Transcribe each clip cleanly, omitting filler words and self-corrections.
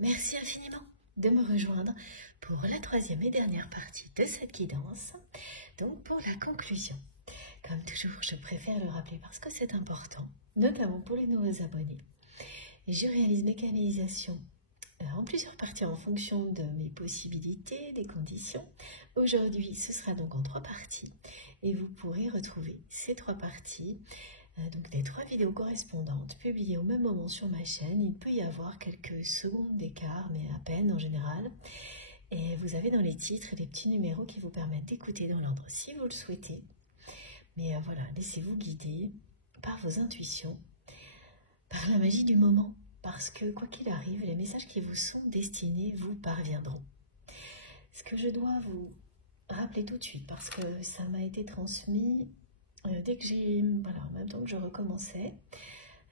Merci infiniment de me rejoindre pour la troisième et dernière partie de cette guidance, donc pour la conclusion. Comme toujours, je préfère le rappeler parce que c'est important, notamment pour les nouveaux abonnés. Et je réalise mes canalisations en plusieurs parties en fonction de mes possibilités, des conditions. Aujourd'hui, ce sera donc en 3 parties et vous pourrez retrouver ces 3 parties, donc les 3 vidéos correspondantes publiées au même moment sur ma chaîne. Il peut y avoir quelques secondes d'écart, mais à peine en général. Et vous avez dans les titres des petits numéros qui vous permettent d'écouter dans l'ordre si vous le souhaitez. Mais voilà, laissez-vous guider par vos intuitions, par la magie du moment. Parce que, quoi qu'il arrive, les messages qui vous sont destinés vous parviendront. Ce que je dois vous rappeler tout de suite, parce que ça m'a été transmis dès que j'ai, voilà, en même temps que je recommençais,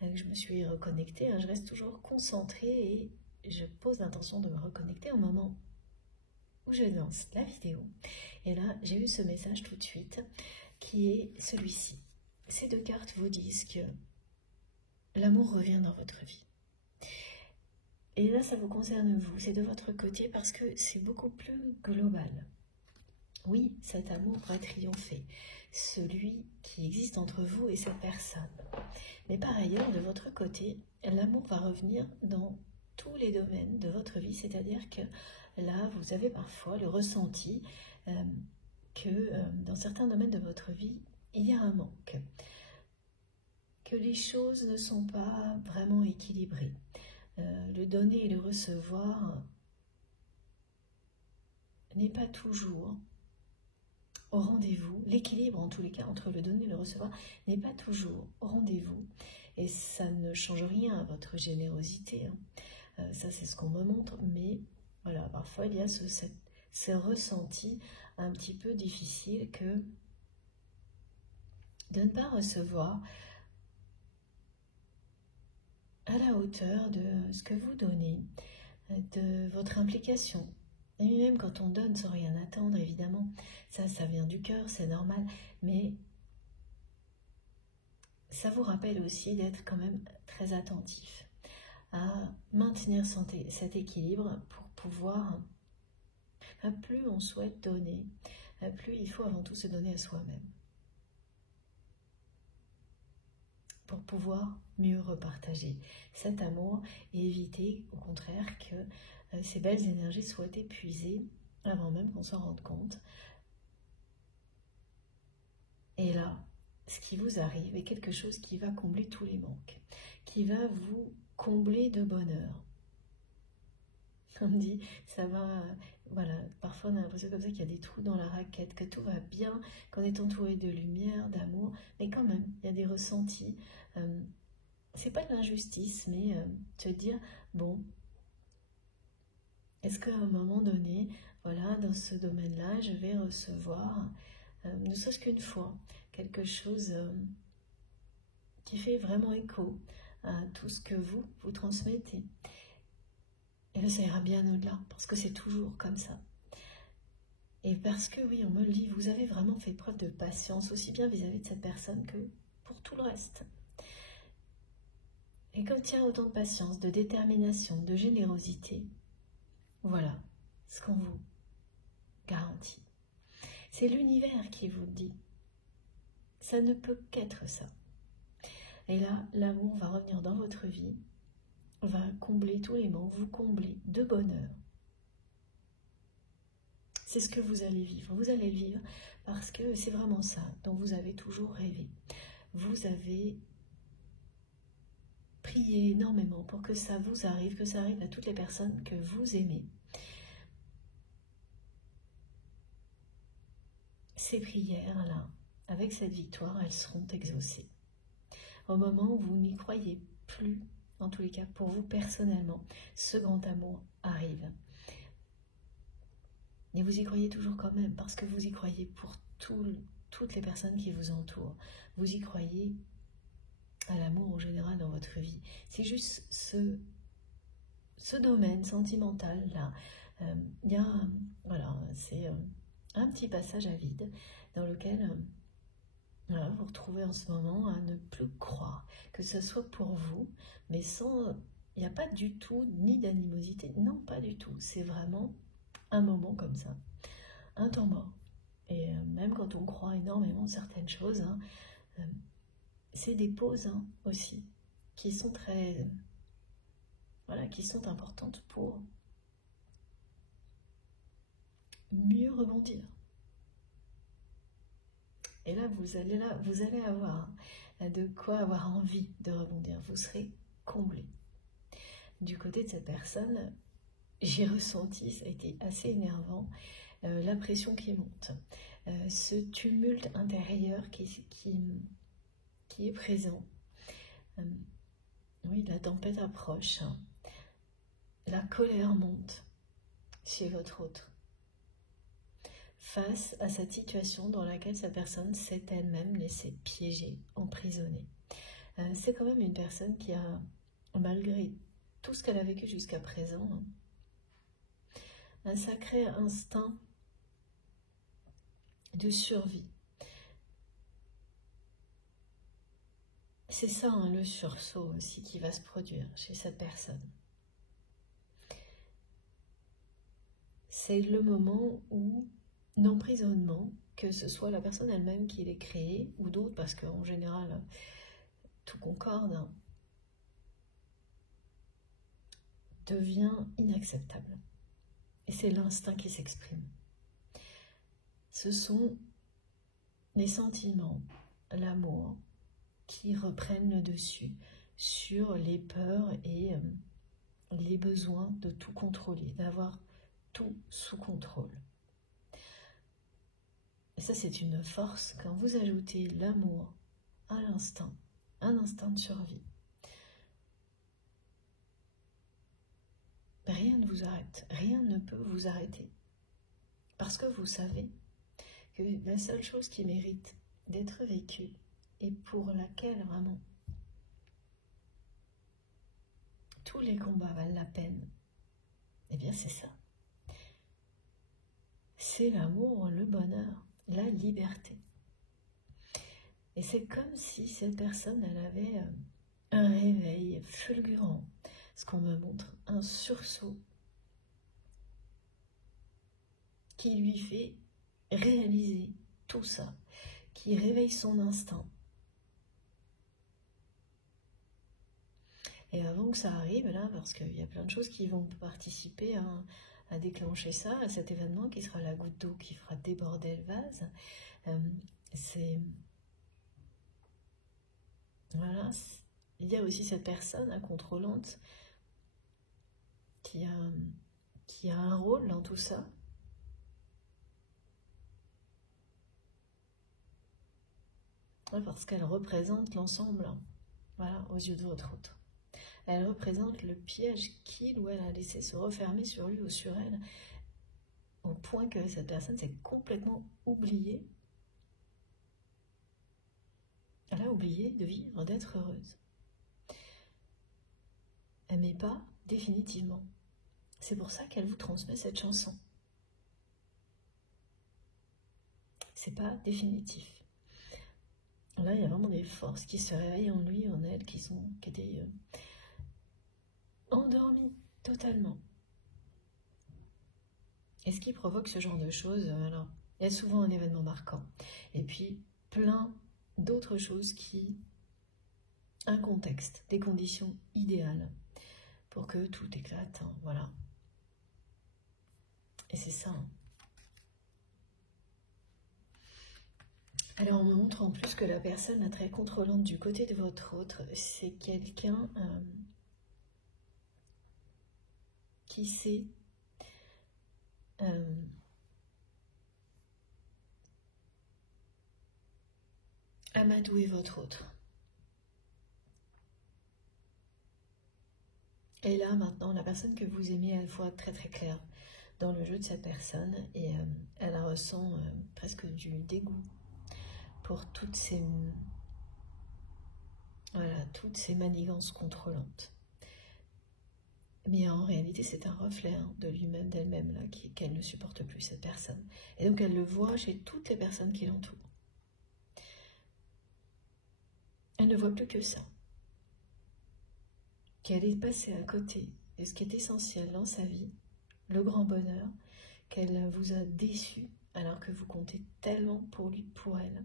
que je me suis reconnectée, je reste toujours concentrée et je pose l'intention de me reconnecter au moment où je lance la vidéo. Et là, j'ai eu ce message tout de suite, qui est celui-ci. Ces 2 cartes vous disent que l'amour revient dans votre vie. Et là, ça vous concerne vous, c'est de votre côté parce que c'est beaucoup plus global. Oui, cet amour va triompher, celui qui existe entre vous et cette personne. Mais par ailleurs, de votre côté, l'amour va revenir dans tous les domaines de votre vie, c'est-à-dire que là, vous avez parfois le ressenti que dans certains domaines de votre vie, il y a un manque, que les choses ne sont pas vraiment équilibrées. Le donner et le recevoir n'est pas toujours au rendez-vous. L'équilibre, en tous les cas, entre le donner et le recevoir n'est pas toujours au rendez-vous. Et ça ne change rien à votre générosité. Ça, c'est ce qu'on me montre. Mais voilà, parfois, il y a ce ressenti un petit peu difficile que de ne pas recevoir à la hauteur de ce que vous donnez, de votre implication. Et même quand on donne sans rien attendre, évidemment, ça vient du cœur, c'est normal, mais ça vous rappelle aussi d'être quand même très attentif à maintenir cet équilibre pour pouvoir, plus on souhaite donner, plus il faut avant tout se donner à soi-même. Pour pouvoir mieux repartager cet amour et éviter au contraire que ces belles énergies soient épuisées avant même qu'on s'en rende compte. Et là, ce qui vous arrive est quelque chose qui va combler tous les manques, qui va vous combler de bonheur. On me dit, ça va, voilà, parfois on a l'impression comme ça qu'il y a des trous dans la raquette, que tout va bien, qu'on est entouré de lumière, d'amour, mais quand même, il y a des ressentis. C'est pas de l'injustice, mais te dire, bon, est-ce qu'à un moment donné, voilà, dans ce domaine-là, je vais recevoir, ne serait-ce qu'une fois, quelque chose qui fait vraiment écho à tout ce que vous transmettez. Et là, ça ira bien au-delà, parce que c'est toujours comme ça. Et parce que, oui, on me le dit, vous avez vraiment fait preuve de patience, aussi bien vis-à-vis de cette personne que pour tout le reste. Et quand il y a autant de patience, de détermination, de générosité, voilà ce qu'on vous garantit. C'est l'univers qui vous le dit. Ça ne peut qu'être ça. Et là, l'amour va revenir dans votre vie, va combler tous les manques, vous combler de bonheur. C'est ce que vous allez vivre. Vous allez le vivre parce que c'est vraiment ça dont vous avez toujours rêvé. Vous avez prié énormément pour que ça vous arrive, que ça arrive à toutes les personnes que vous aimez. Ces prières-là, avec cette victoire, elles seront exaucées. Au moment où vous n'y croyez plus, en tous les cas pour vous personnellement, ce grand amour arrive. Et vous y croyez toujours quand même, parce que vous y croyez pour toutes les personnes qui vous entourent. Vous y croyez à l'amour en général dans votre vie. C'est juste ce domaine sentimental-là. Il y a, voilà, c'est un petit passage à vide dans lequel voilà, vous retrouvez en ce moment à ne plus croire que ce soit pour vous, mais sans Il n'y a pas du tout ni d'animosité, non, pas du tout. C'est vraiment un moment comme ça, un temps mort. Et même quand on croit énormément en certaines choses, hein, c'est des pauses hein, aussi, qui sont très... voilà, qui sont importantes pour mieux rebondir. Et là, vous allez avoir de quoi avoir envie de rebondir. Vous serez comblé. Du côté de cette personne, j'ai ressenti, ça a été assez énervant, la pression qui monte, ce tumulte intérieur qui est présent. Oui, la tempête approche, hein. La colère monte chez votre autre face à cette situation dans laquelle sa personne s'est elle-même laissée piéger, emprisonnée. C'est quand même une personne qui a, malgré tout ce qu'elle a vécu jusqu'à présent, un sacré instinct de survie. C'est ça, hein, le sursaut aussi qui va se produire chez cette personne. C'est le moment où l'emprisonnement, que ce soit la personne elle-même qui l'ait créé ou d'autres, parce qu'en général, tout concorde, hein, devient inacceptable. Et c'est l'instinct qui s'exprime. Ce sont les sentiments, l'amour, qui reprennent le dessus sur les peurs et les besoins de tout contrôler, d'avoir tout sous contrôle. Et ça, c'est une force quand vous ajoutez l'amour à l'instinct, un instinct de survie. Rien ne vous arrête, rien ne peut vous arrêter. Parce que vous savez que la seule chose qui mérite d'être vécue et pour laquelle vraiment tous les combats valent la peine, eh bien c'est ça. C'est l'amour, le bonheur, la liberté. Et c'est comme si cette personne, elle avait un réveil fulgurant, ce qu'on me montre, un sursaut qui lui fait réaliser tout ça, qui réveille son instinct. Et avant que ça arrive, là, parce qu'il y a plein de choses qui vont participer à déclencher ça, à cet événement qui sera la goutte d'eau qui fera déborder le vase, c'est... Voilà, il y a aussi cette personne incontrôlante qui a un rôle dans tout ça. Ouais, parce qu'elle représente l'ensemble, voilà, aux yeux de votre autre. Elle représente le piège qu'il ou elle a laissé se refermer sur lui ou sur elle, au point que cette personne s'est complètement oubliée. Elle a oublié de vivre, d'être heureuse. Mais pas définitivement. C'est pour ça qu'elle vous transmet cette chanson. C'est pas définitif. Là, il y a vraiment des forces qui se réveillent en lui, en elle, qui étaient endormies totalement. Et ce qui provoque ce genre de choses, alors, il y a souvent un événement marquant. Et puis, plein d'autres choses un contexte, des conditions idéales pour que tout éclate, hein, voilà. Et c'est ça. Hein. Alors on me montre en plus que la personne très contrôlante du côté de votre autre, c'est quelqu'un qui sait amadouer votre autre. Et là, maintenant, la personne que vous aimez, elle voit très très clair dans le jeu de cette personne et elle ressent presque du dégoût pour toutes ces manigances contrôlantes. Mais en réalité, c'est un reflet de lui-même, d'elle-même, là, qu'elle ne supporte plus, cette personne. Et donc, elle le voit chez toutes les personnes qui l'entourent. Elle ne voit plus que ça. qu'elle est passée à côté de ce qui est essentiel dans sa vie, le grand bonheur, qu'elle vous a déçu alors que vous comptez tellement pour lui, pour elle,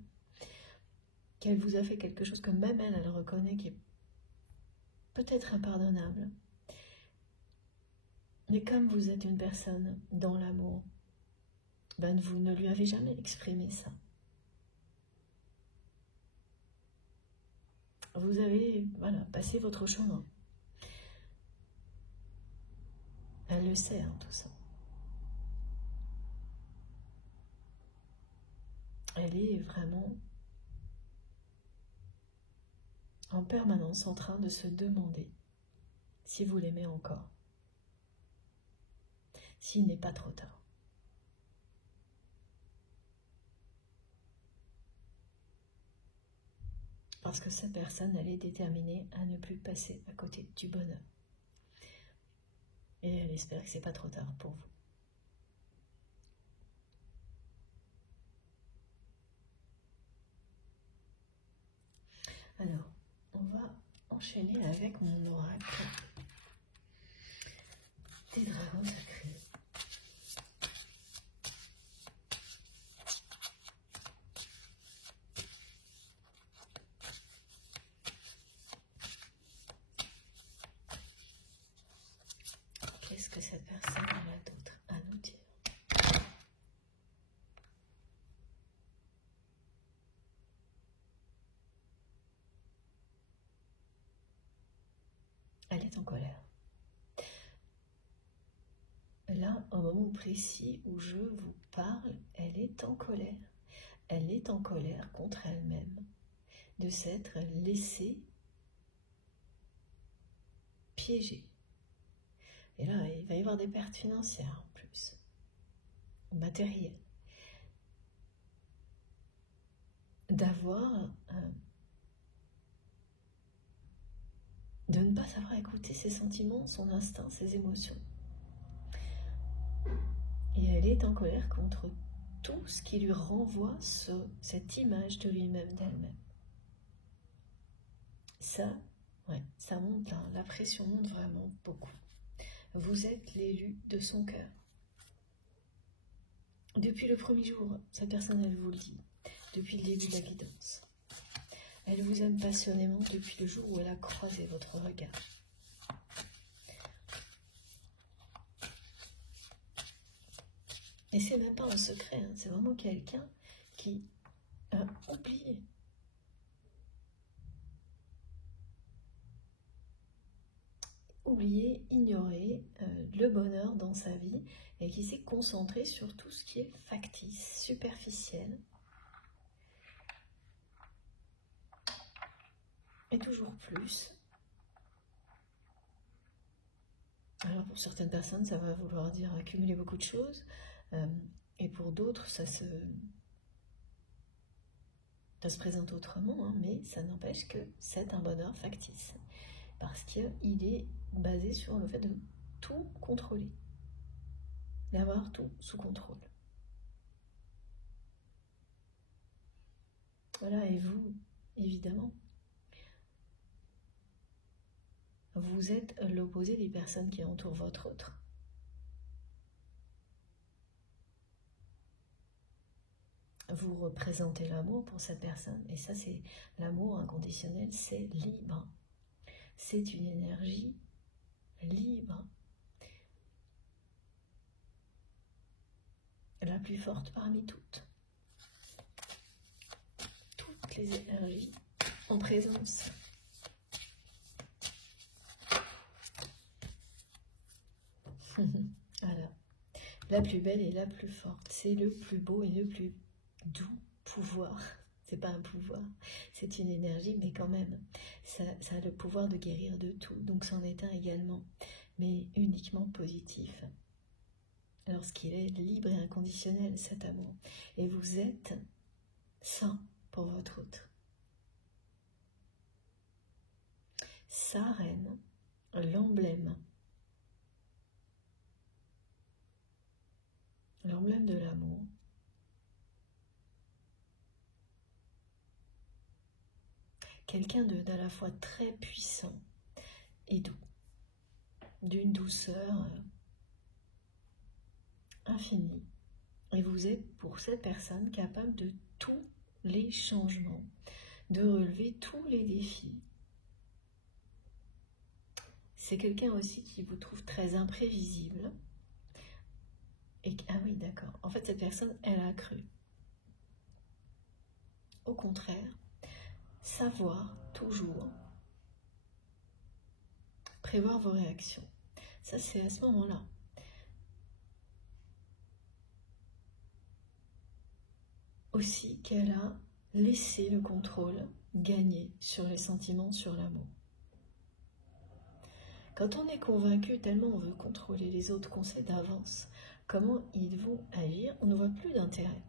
qu'elle vous a fait quelque chose que même elle reconnaît qui est peut-être impardonnable. Mais comme vous êtes une personne dans l'amour, ben vous ne lui avez jamais exprimé ça. Vous avez passé votre chemin. Elle le sait, hein, tout ça. Elle est vraiment en permanence en train de se demander si vous l'aimez encore, s'il n'est pas trop tard. Parce que cette personne, elle est déterminée à ne plus passer à côté du bonheur. Et elle espère que c'est pas trop tard pour vous. Alors, on va enchaîner avec mon oracle des dragons sacrés. Qu'est-ce que cette personne a d'autre à nous dire? Elle est en colère. Là, au moment précis où je vous parle, elle est en colère. Elle est en colère contre elle-même de s'être laissée piéger. Et là, il va y avoir des pertes financières en plus, matérielles. De ne pas savoir écouter ses sentiments, son instinct, ses émotions. Et elle est en colère contre tout ce qui lui renvoie cette image de lui-même, d'elle-même. Ça, ça monte là, la pression monte vraiment beaucoup. Vous êtes l'élu de son cœur. Depuis le premier jour, cette personne, elle vous le dit, depuis le début de la guidance. Elle vous aime passionnément depuis le jour où elle a croisé votre regard. Et c'est même pas un secret, hein, c'est vraiment quelqu'un qui a oublié, ignoré le bonheur dans sa vie et qui s'est concentré sur tout ce qui est factice, superficiel. Et toujours plus. Alors pour certaines personnes, ça va vouloir dire accumuler beaucoup de choses. Et pour d'autres, ça se présente autrement, hein, mais ça n'empêche que c'est un bonheur factice. Parce qu'il est basé sur le fait de tout contrôler. D'avoir tout sous contrôle. Voilà, et vous, évidemment, vous êtes l'opposé des personnes qui entourent votre autre. Vous représentez l'amour pour cette personne, et ça c'est l'amour inconditionnel, c'est libre. C'est une énergie libre. La plus forte parmi toutes. Toutes les énergies en présence. Voilà. La plus belle et la plus forte. C'est le plus beau et le plus doux pouvoir. C'est pas un pouvoir, c'est une énergie, mais quand même, ça a le pouvoir de guérir de tout. Donc c'en est un également, mais uniquement positif. Lorsqu'il est libre et inconditionnel, cet amour. Et vous êtes saint pour votre autre. Sa reine, l'emblème de l'amour. Quelqu'un d'à la fois très puissant et doux. d'une douceur infinie. Et vous êtes pour cette personne capable de tous les changements, de relever tous les défis. C'est quelqu'un aussi qui vous trouve très imprévisible. Et ah oui, d'accord. En fait, cette personne, elle a cru. Au contraire, savoir toujours prévoir vos réactions. Ça, c'est à ce moment-là. Aussi qu'elle a laissé le contrôle gagner sur les sentiments, sur l'amour. Quand on est convaincu, tellement on veut contrôler les autres qu'on sait d'avance comment ils vont agir, on ne voit plus d'intérêt.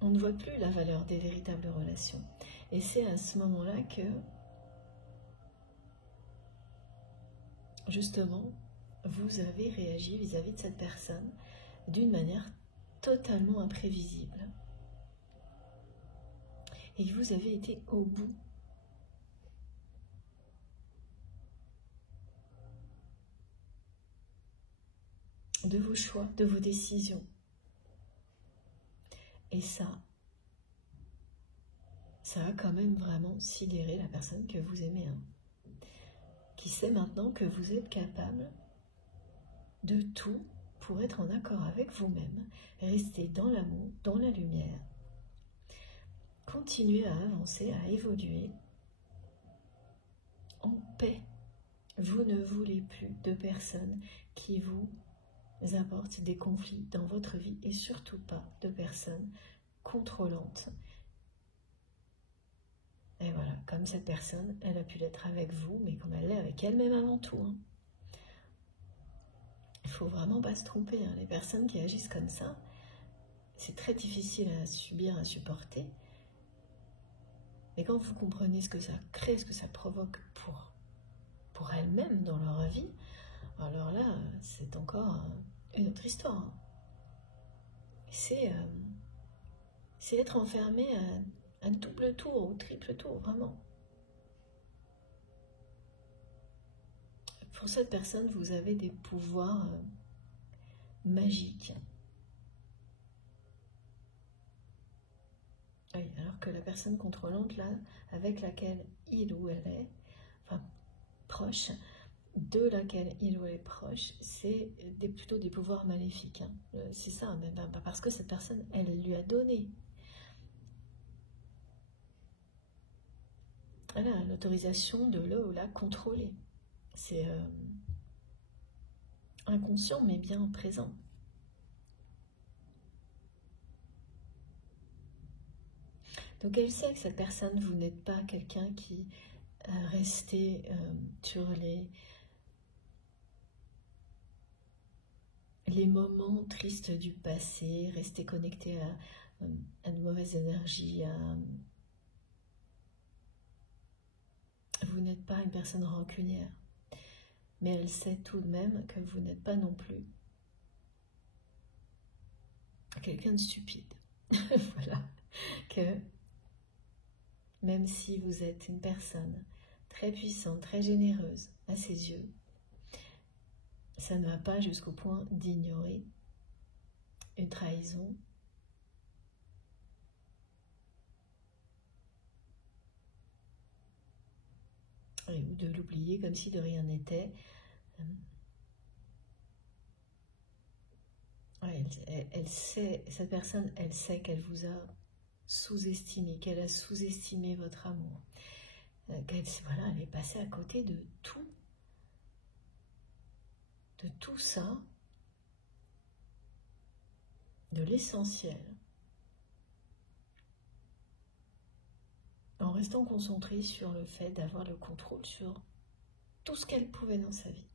On ne voit plus la valeur des véritables relations. Et c'est à ce moment-là que, justement, vous avez réagi vis-à-vis de cette personne d'une manière totalement imprévisible. Et vous avez été au bout de vos choix, de vos décisions. Et ça a quand même vraiment sidéré la personne que vous aimez, hein, qui sait maintenant que vous êtes capable de tout pour être en accord avec vous-même, rester dans l'amour, dans la lumière, continuer à avancer, à évoluer en paix. Vous ne voulez plus de personnes qui vous apportent des conflits dans votre vie et surtout pas de personnes contrôlantes. Et voilà, comme cette personne, elle a pu l'être avec vous, mais comme elle l'est avec elle-même avant tout. Hein. Il ne faut vraiment pas se tromper. Hein. Les personnes qui agissent comme ça, c'est très difficile à subir, à supporter. Mais quand vous comprenez ce que ça crée, ce que ça provoque pour elles-mêmes dans leur vie, alors là, c'est encore une autre histoire. Hein. C'est être enfermé à un double tour ou triple tour, vraiment. Pour cette personne, vous avez des pouvoirs magiques. Oui, alors que la personne contrôlante, là, avec laquelle il ou elle est, enfin, proche, de laquelle il ou elle est proche, c'est plutôt des pouvoirs maléfiques. Hein. C'est ça, même parce que cette personne, elle lui a donné. Elle a l'autorisation de le ou la contrôler. C'est inconscient, mais bien présent. Donc elle sait que cette personne, vous n'êtes pas quelqu'un qui resté sur les moments tristes du passé, rester connecté à de mauvaises énergies, vous n'êtes pas une personne rancunière, mais elle sait tout de même que vous n'êtes pas non plus quelqu'un de stupide. Voilà, que même si vous êtes une personne très puissante, très généreuse à ses yeux, ça ne va pas jusqu'au point d'ignorer une trahison ou de l'oublier comme si de rien n'était. Elle sait, cette personne, elle sait qu'elle vous a sous-estimé, qu'elle a sous-estimé votre amour, qu'elle voilà, elle est passée à côté de tout ça, de l'essentiel, en restant concentrée sur le fait d'avoir le contrôle sur tout ce qu'elle pouvait dans sa vie.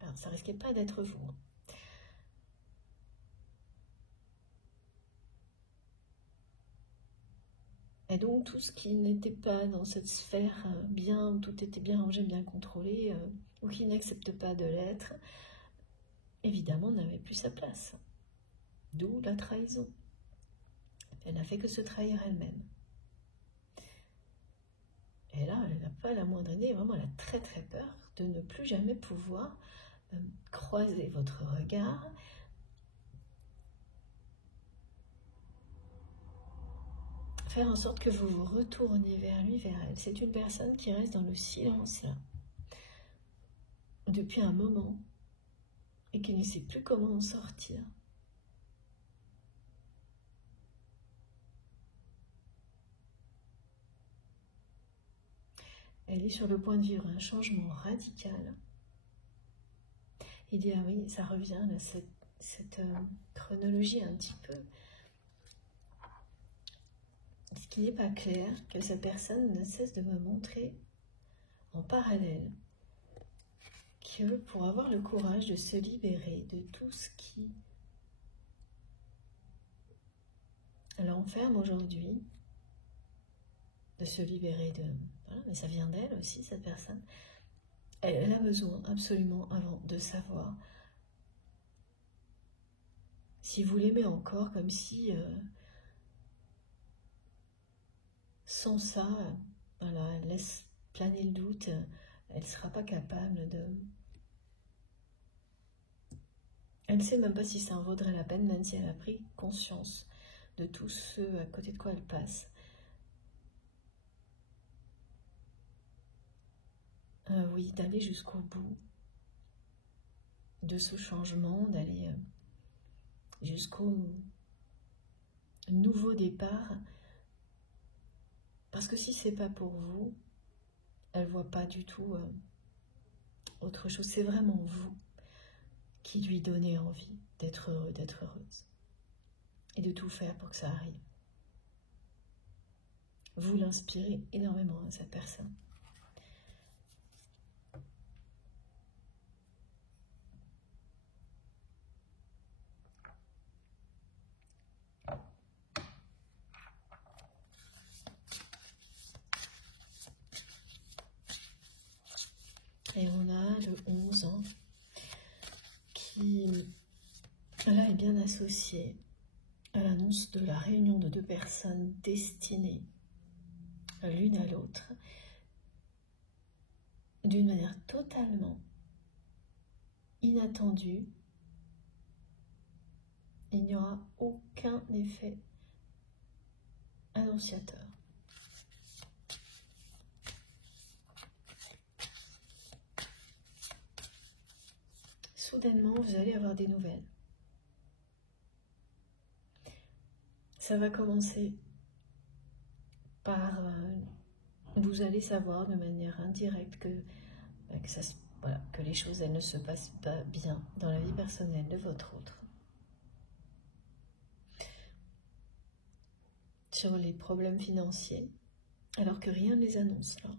Alors ça risquait pas d'être vous. Hein. Et donc tout ce qui n'était pas dans cette sphère bien, où tout était bien rangé, bien contrôlé, ou qui n'accepte pas de l'être, évidemment n'avait plus sa place. D'où la trahison. Elle n'a fait que se trahir elle-même. Et là, elle n'a pas la moindre idée, vraiment elle a très très peur de ne plus jamais pouvoir croiser votre regard. Faire en sorte que vous vous retourniez vers lui, vers elle. C'est une personne qui reste dans le silence là, depuis un moment, et qui ne sait plus comment en sortir. Elle est sur le point de vivre un changement radical. Il dit, ah oui, ça revient, là, cette chronologie un petit peu. Ce qui n'est pas clair, que cette personne ne cesse de me montrer en parallèle que pour avoir le courage de se libérer de tout ce qui l'enferme aujourd'hui, de se libérer de... Voilà, mais ça vient d'elle aussi, cette personne. Elle a besoin absolument avant de savoir si vous l'aimez encore, comme si sans ça, voilà, elle laisse planer le doute, elle ne sera pas capable de... Elle ne sait même pas si ça en vaudrait la peine, même si elle a pris conscience de tout ce à côté de quoi elle passe. Oui, d'aller jusqu'au bout de ce changement, d'aller jusqu'au nouveau départ. Parce que si c'est pas pour vous, elle voit pas du tout autre chose. C'est vraiment vous qui lui donnez envie d'être heureux, d'être heureuse. Et de tout faire pour que ça arrive. Vous l'inspirez énormément à cette personne. Et on a le 11 ans qui, là, est bien associé à l'annonce de la réunion de deux personnes destinées l'une à l'autre d'une manière totalement inattendue. Il n'y aura aucun effet annonciateur. Soudainement, vous allez avoir des nouvelles. Ça va commencer par... vous allez savoir de manière indirecte que les choses elles ne se passent pas bien dans la vie personnelle de votre autre. Sur les problèmes financiers, alors que rien ne les annonce là.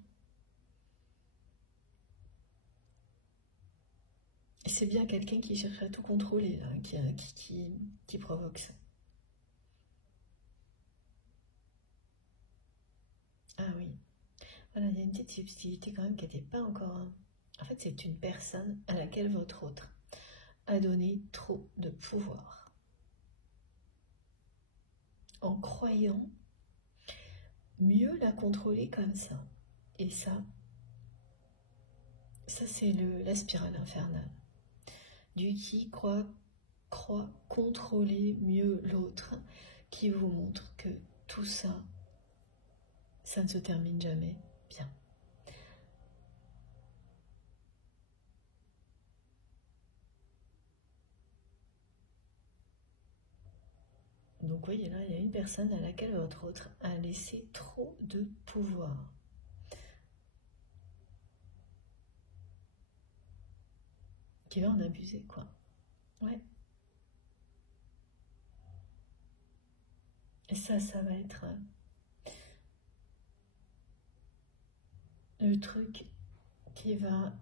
Et c'est bien quelqu'un qui cherche à tout contrôler là, qui provoque ça. Ah oui, voilà, il y a une petite subtilité quand même qui n'était pas encore... En fait, c'est une personne à laquelle votre autre a donné trop de pouvoir. En croyant mieux la contrôler comme ça. Et ça c'est la spirale infernale. Du qui croit contrôler mieux l'autre, qui vous montre que tout ça, ça ne se termine jamais bien. Donc vous voyez là, il y a une personne à laquelle votre autre a laissé trop de pouvoir. Qui va en abuser, quoi. Ouais. Et ça va être le truc qui va...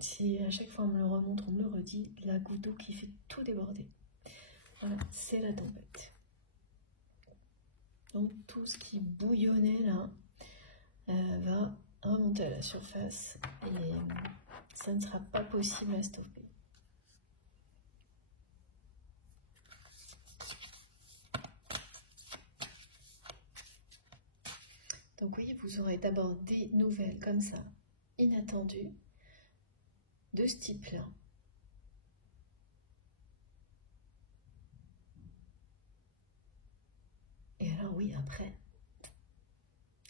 Si à chaque fois on me le remontre, on me le redit, la goutte d'eau qui fait tout déborder. Voilà, c'est la tempête. Donc tout ce qui bouillonnait là va remonter à la surface et ça ne sera pas possible à stopper. Donc oui, vous aurez d'abord des nouvelles comme ça, inattendues, de ce type-là. Et alors oui, après,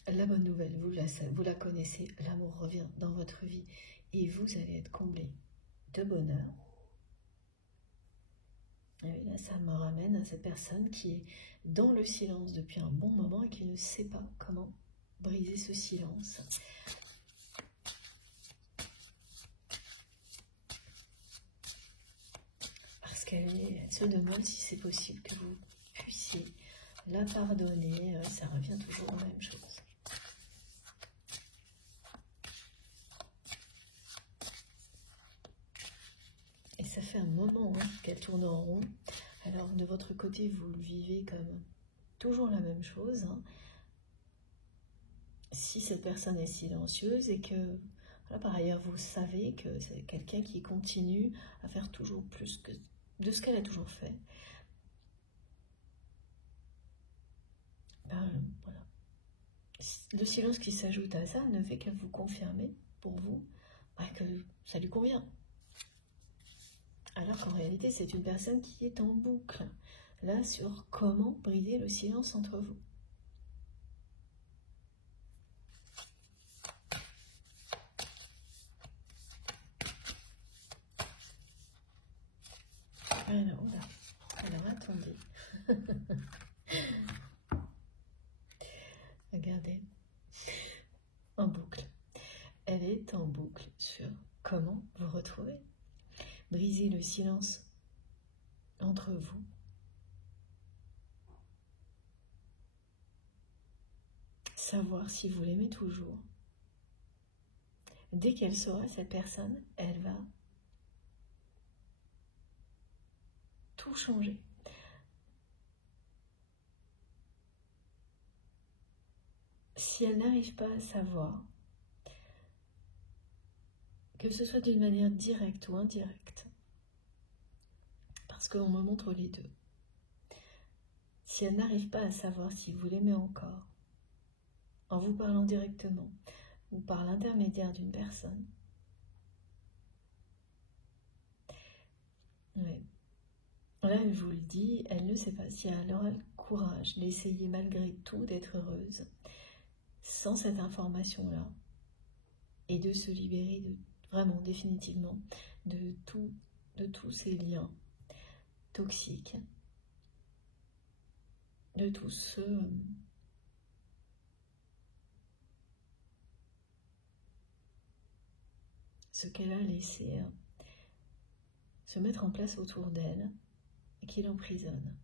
la bonne nouvelle, vous la connaissez, l'amour revient dans votre vie et vous allez être comblé de bonheur. Et là, ça me ramène à cette personne qui est dans le silence depuis un bon moment et qui ne sait pas comment briser ce silence. Parce qu'elle se demande si c'est possible que vous puissiez la pardonner. Ça revient toujours à la même chose. Et ça fait un moment qu'elle tourne en rond. Alors de votre côté, vous le vivez comme toujours la même chose. Si cette personne est silencieuse et que, voilà, par ailleurs, vous savez que c'est quelqu'un qui continue à faire toujours plus que de ce qu'elle a toujours fait, ben, voilà. Le silence qui s'ajoute à ça ne fait qu'à vous confirmer, pour vous, que ça lui convient. Alors qu'en réalité, c'est une personne qui est en boucle, là, sur comment briser le silence entre vous. Alors attendez. Regardez, en boucle. Elle est en boucle sur comment vous retrouver. Briser le silence entre vous. Savoir si vous l'aimez toujours. Dès qu'elle saura, cette personne, elle va tout changer. Si elle n'arrive pas à savoir, que ce soit d'une manière directe ou indirecte, parce qu'on me montre les deux, si elle n'arrive pas à savoir si vous l'aimez encore, en vous parlant directement ou par l'intermédiaire d'une personne, oui. Là, elle vous le dit, elle ne sait pas si elle aura le courage d'essayer malgré tout d'être heureuse sans cette information-là et de se libérer vraiment définitivement de tous ces liens toxiques, de tout ce qu'elle a laissé se mettre en place autour d'elle et qui l'emprisonne.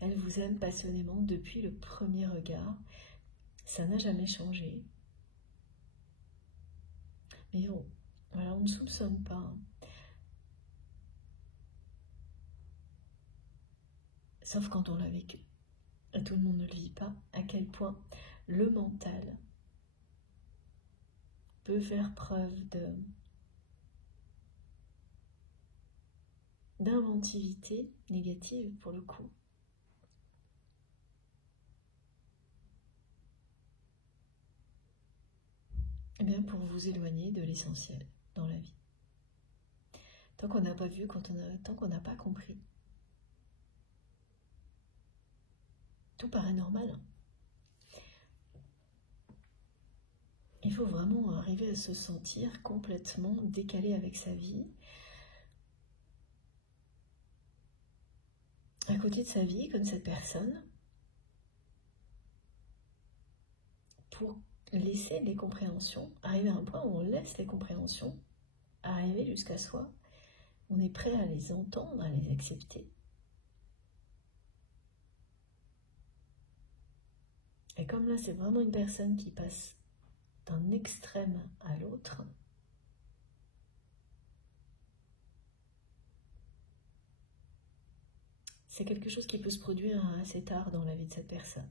Elle vous aime passionnément depuis le premier regard. Ça n'a jamais changé. Mais bon, voilà, on ne soupçonne pas. Sauf quand on l'a vécu. Et tout le monde ne le vit pas, à quel point le mental peut faire preuve d'inventivité négative pour le coup. Eh bien, pour vous éloigner de l'essentiel dans la vie. Tant qu'on n'a pas vu, tant qu'on n'a pas compris. Tout paraît normal. Il faut vraiment arriver à se sentir complètement décalé avec sa vie, à côté de sa vie, comme cette personne, pour laisser les compréhensions, arriver à un point où on laisse les compréhensions arriver jusqu'à soi, on est prêt à les entendre, à les accepter. Et comme là, c'est vraiment une personne qui passe d'un extrême à l'autre, c'est quelque chose qui peut se produire assez tard dans la vie de cette personne.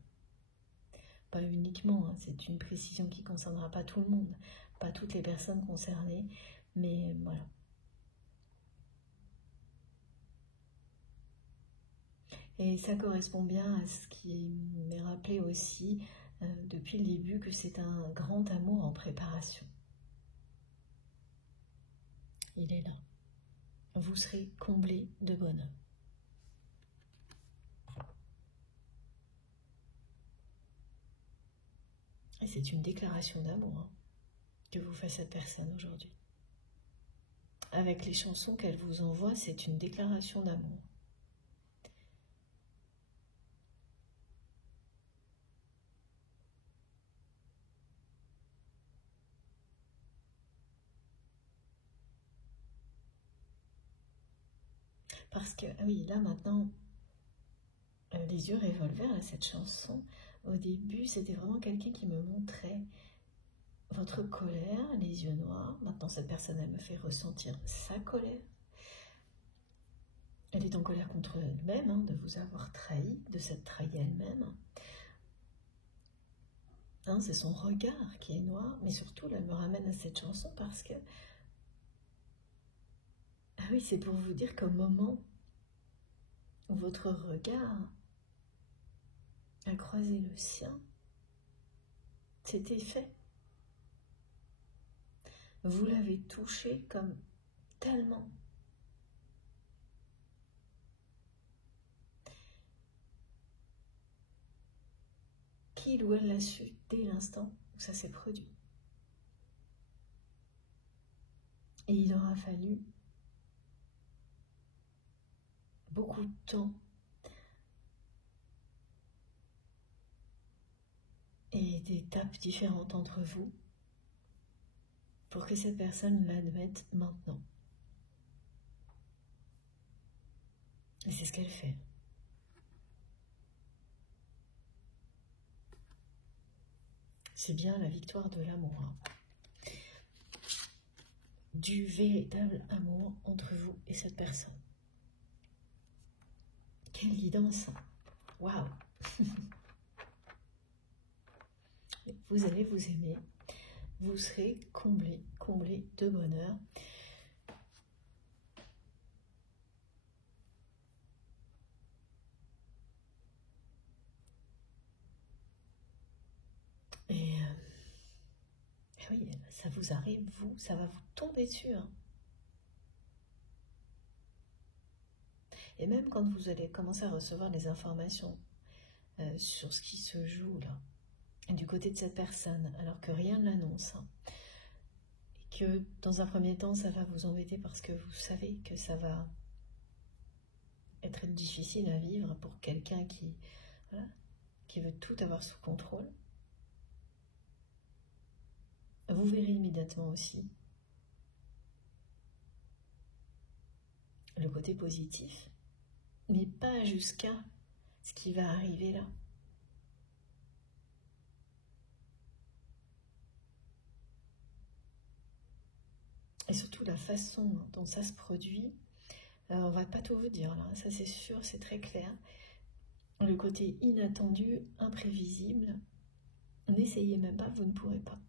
Pas uniquement, c'est une précision qui ne concernera pas tout le monde, pas toutes les personnes concernées, mais voilà. Et ça correspond bien à ce qui m'est rappelé aussi depuis le début, que c'est un grand amour en préparation. Il est là. Vous serez comblé de bonheur. Et c'est une déclaration d'amour que vous fait cette personne aujourd'hui. Avec les chansons qu'elle vous envoie, c'est une déclaration d'amour. Parce que, oui, là maintenant, les yeux revolver à cette chanson, au début, c'était vraiment quelqu'un qui me montrait votre colère, les yeux noirs. Maintenant, cette personne, elle me fait ressentir sa colère. Elle est en colère contre elle-même, de vous avoir trahi, de s'être trahi elle-même. C'est son regard qui est noir, mais surtout, elle me ramène à cette chanson parce que, ah oui, c'est pour vous dire qu'au moment où votre regard a croisé le sien, c'était fait. Vous l'avez touché comme tellement. Qu'il ou elle l'a su dès l'instant où ça s'est produit. Et il aura fallu beaucoup de temps et d'étapes différentes entre vous pour que cette personne l'admette maintenant. Et c'est ce qu'elle fait. C'est bien la victoire de l'amour. Du véritable amour entre vous et cette personne. Quelle guidance! Waouh! Vous allez vous aimer, vous serez comblé de bonheur. Et oui, ça vous arrive, vous, ça va vous tomber dessus. Et même quand vous allez commencer à recevoir des informations sur ce qui se joue là, du côté de cette personne, alors que rien ne l'annonce, et que dans un premier temps, ça va vous embêter parce que vous savez que ça va être difficile à vivre pour quelqu'un qui veut tout avoir sous contrôle. Vous verrez immédiatement aussi le côté positif, mais pas jusqu'à ce qui va arriver là. Et surtout la façon dont ça se produit, on va pas tout vous dire là, ça c'est sûr, c'est très clair. Le côté inattendu, imprévisible, n'essayez même pas, vous ne pourrez pas.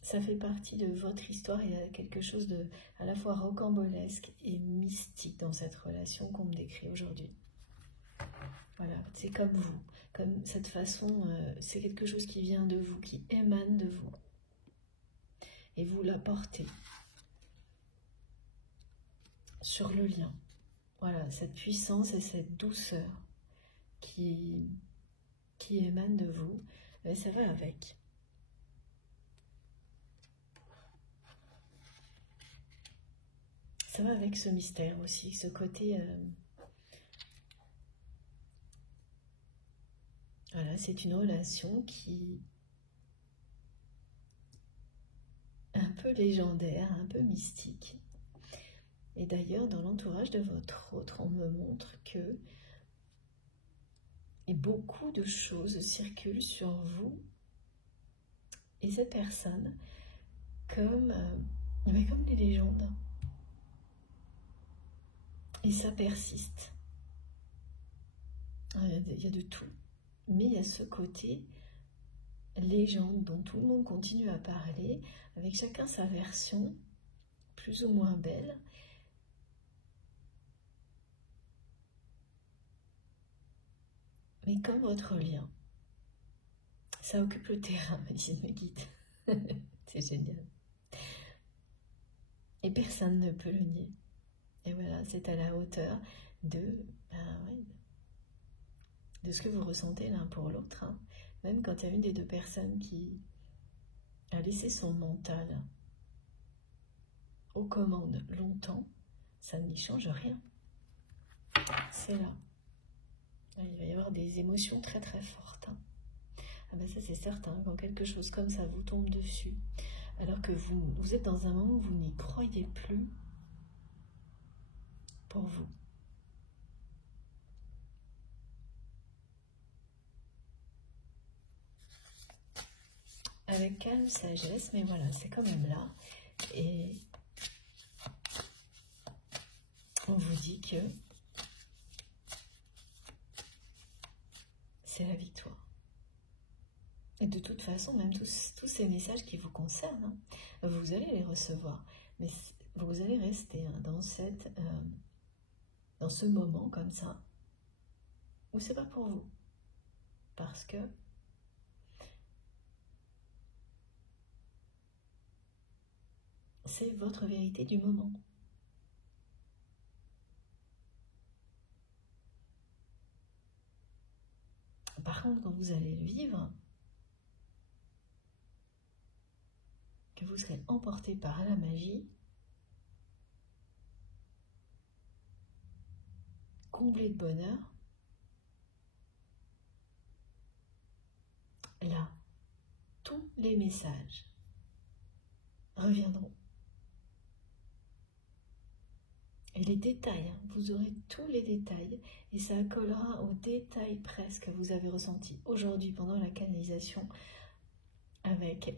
Ça fait partie de votre histoire, il y a quelque chose de à la fois rocambolesque et mystique dans cette relation qu'on me décrit aujourd'hui. Voilà, c'est comme vous, comme cette façon, c'est quelque chose qui vient de vous, qui émane de vous. Et vous l'apportez sur le lien. Voilà, cette puissance et cette douceur qui émane de vous, ça va avec. Ça va avec ce mystère aussi, ce côté... Voilà, c'est une relation qui est un peu légendaire, un peu mystique. Et d'ailleurs, dans l'entourage de votre autre, on me montre que beaucoup de choses circulent sur vous et cette personne comme des légendes. Et ça persiste. Il y a de tout. Mais il y a ce côté légende dont tout le monde continue à parler, avec chacun sa version, plus ou moins belle, Mais comme votre lien, ça occupe le terrain, me disent mes guides. C'est génial. Et personne ne peut le nier. Et voilà, c'est à la hauteur de, de ce que vous ressentez l'un pour l'autre. Hein. Même quand il y a une des deux personnes qui a laissé son mental aux commandes longtemps, ça n'y change rien. C'est là. Il va y avoir des émotions très très fortes. Hein. Ah ben ça c'est certain, quand quelque chose comme ça vous tombe dessus, alors que vous êtes dans un moment où vous n'y croyez plus pour vous. Avec calme, sagesse, mais voilà, c'est quand même là. Et on vous dit que c'est la victoire. Et de toute façon, même tous ces messages qui vous concernent, hein, vous allez les recevoir. Mais vous allez rester hein, dans ce moment comme ça, où c'est pas pour vous. Parce que c'est votre vérité du moment. Par contre, quand vous allez le vivre, que vous serez emporté par la magie, comblé de bonheur, là, tous les messages reviendront. Et les détails, hein, vous aurez tous les détails et ça collera aux détails presque que vous avez ressenti aujourd'hui pendant la canalisation avec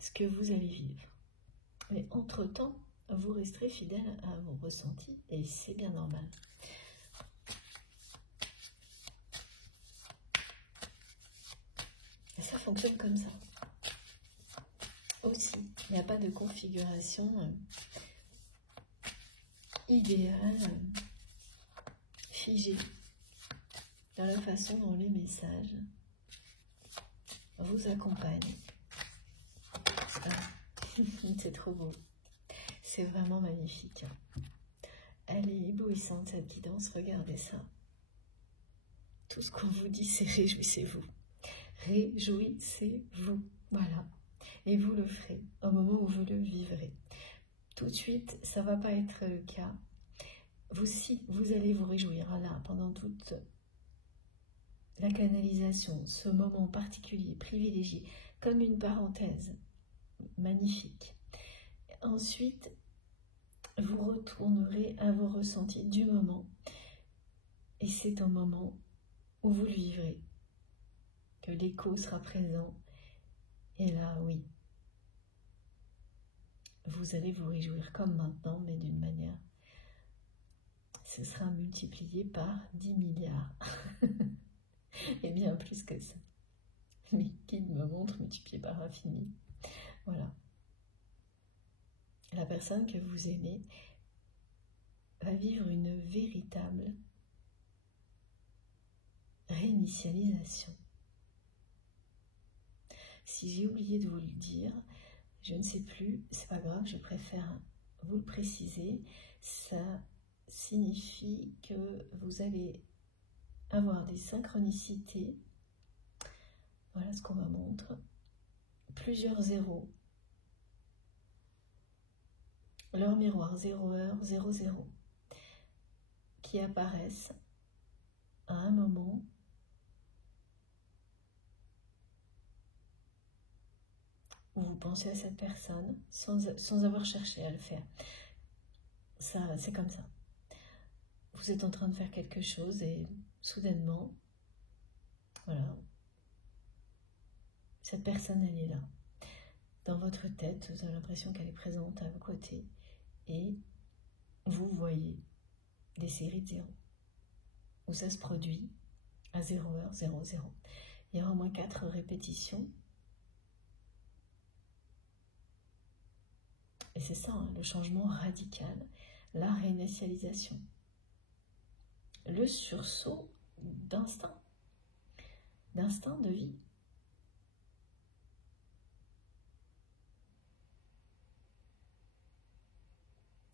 ce que vous allez vivre. Mais entre-temps, vous resterez fidèle à vos ressentis et c'est bien normal. Et ça fonctionne comme ça. Aussi, il n'y a pas de configuration idéale, figée, dans la façon dont les messages vous accompagnent. C'est trop beau. C'est vraiment magnifique. Elle est éblouissante, cette guidance. Regardez ça. Tout ce qu'on vous dit, c'est réjouissez-vous. Réjouissez-vous. Voilà. Et vous le ferez au moment où vous le vivrez. Tout de suite, ça ne va pas être le cas. Vous allez vous réjouir là pendant toute la canalisation, ce moment particulier, privilégié, comme une parenthèse magnifique. Ensuite, vous retournerez à vos ressentis du moment. Et c'est un moment où vous le vivrez, que l'écho sera présent. Et là, oui, vous allez vous réjouir comme maintenant, mais d'une manière, ce sera multiplié par 10 milliards. Et bien plus que ça. Mes guides me montrent multiplié par infini. Voilà. La personne que vous aimez va vivre une véritable réinitialisation. Si j'ai oublié de vous le dire, je ne sais plus, c'est pas grave, je préfère vous le préciser. Ça signifie que vous allez avoir des synchronicités. Voilà ce qu'on me montre. Plusieurs zéros. Leur miroir 0 heure 00 qui apparaissent à un moment où vous pensez à cette personne sans avoir cherché à le faire. Ça, c'est comme ça. Vous êtes en train de faire quelque chose et soudainement, voilà, cette personne, elle est là. Dans votre tête, vous avez l'impression qu'elle est présente à vos côtés et vous voyez des séries de zéros où ça se produit à 0 heure 00. Il y aura au moins 4 répétitions. Et c'est ça, hein, le changement radical, la réinitialisation. le sursaut d'instinct de vie.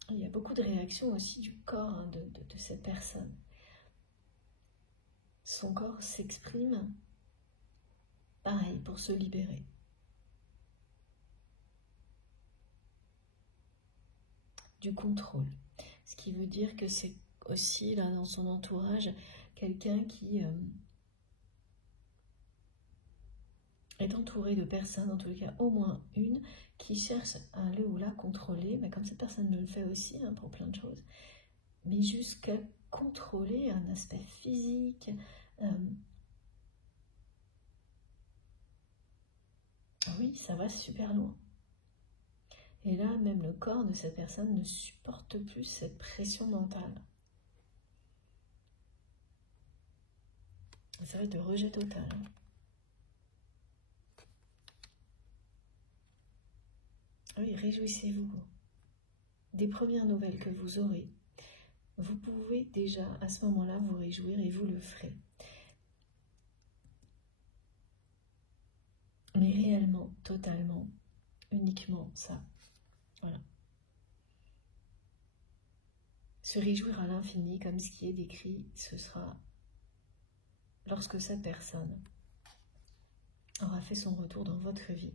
Il y a beaucoup de réactions aussi du corps hein, de cette personne. Son corps s'exprime, pareil, pour se libérer. Du contrôle. Ce qui veut dire que c'est aussi, là, dans son entourage, quelqu'un qui est entouré de personnes, en tous les cas au moins une, qui cherche à le ou la contrôler, mais comme cette personne le fait aussi hein, pour plein de choses, mais jusqu'à contrôler un aspect physique. Oui, ça va super loin. Et là, même le corps de cette personne ne supporte plus cette pression mentale. Ça va être de rejet total. Oui, réjouissez-vous des premières nouvelles que vous aurez. Vous pouvez déjà à ce moment-là vous réjouir et vous le ferez. Mais réellement, totalement, uniquement ça. Voilà. Se réjouir à l'infini, comme ce qui est décrit, ce sera lorsque cette personne aura fait son retour dans votre vie.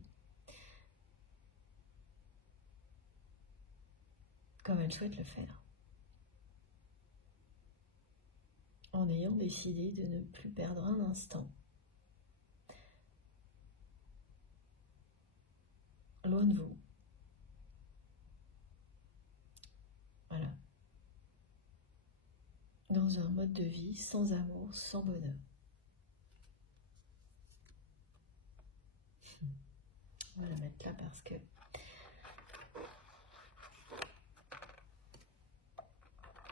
Comme elle souhaite le faire. En ayant décidé de ne plus perdre un instant. Loin de vous. Voilà. Dans un mode de vie sans amour, sans bonheur. On va la mettre là parce que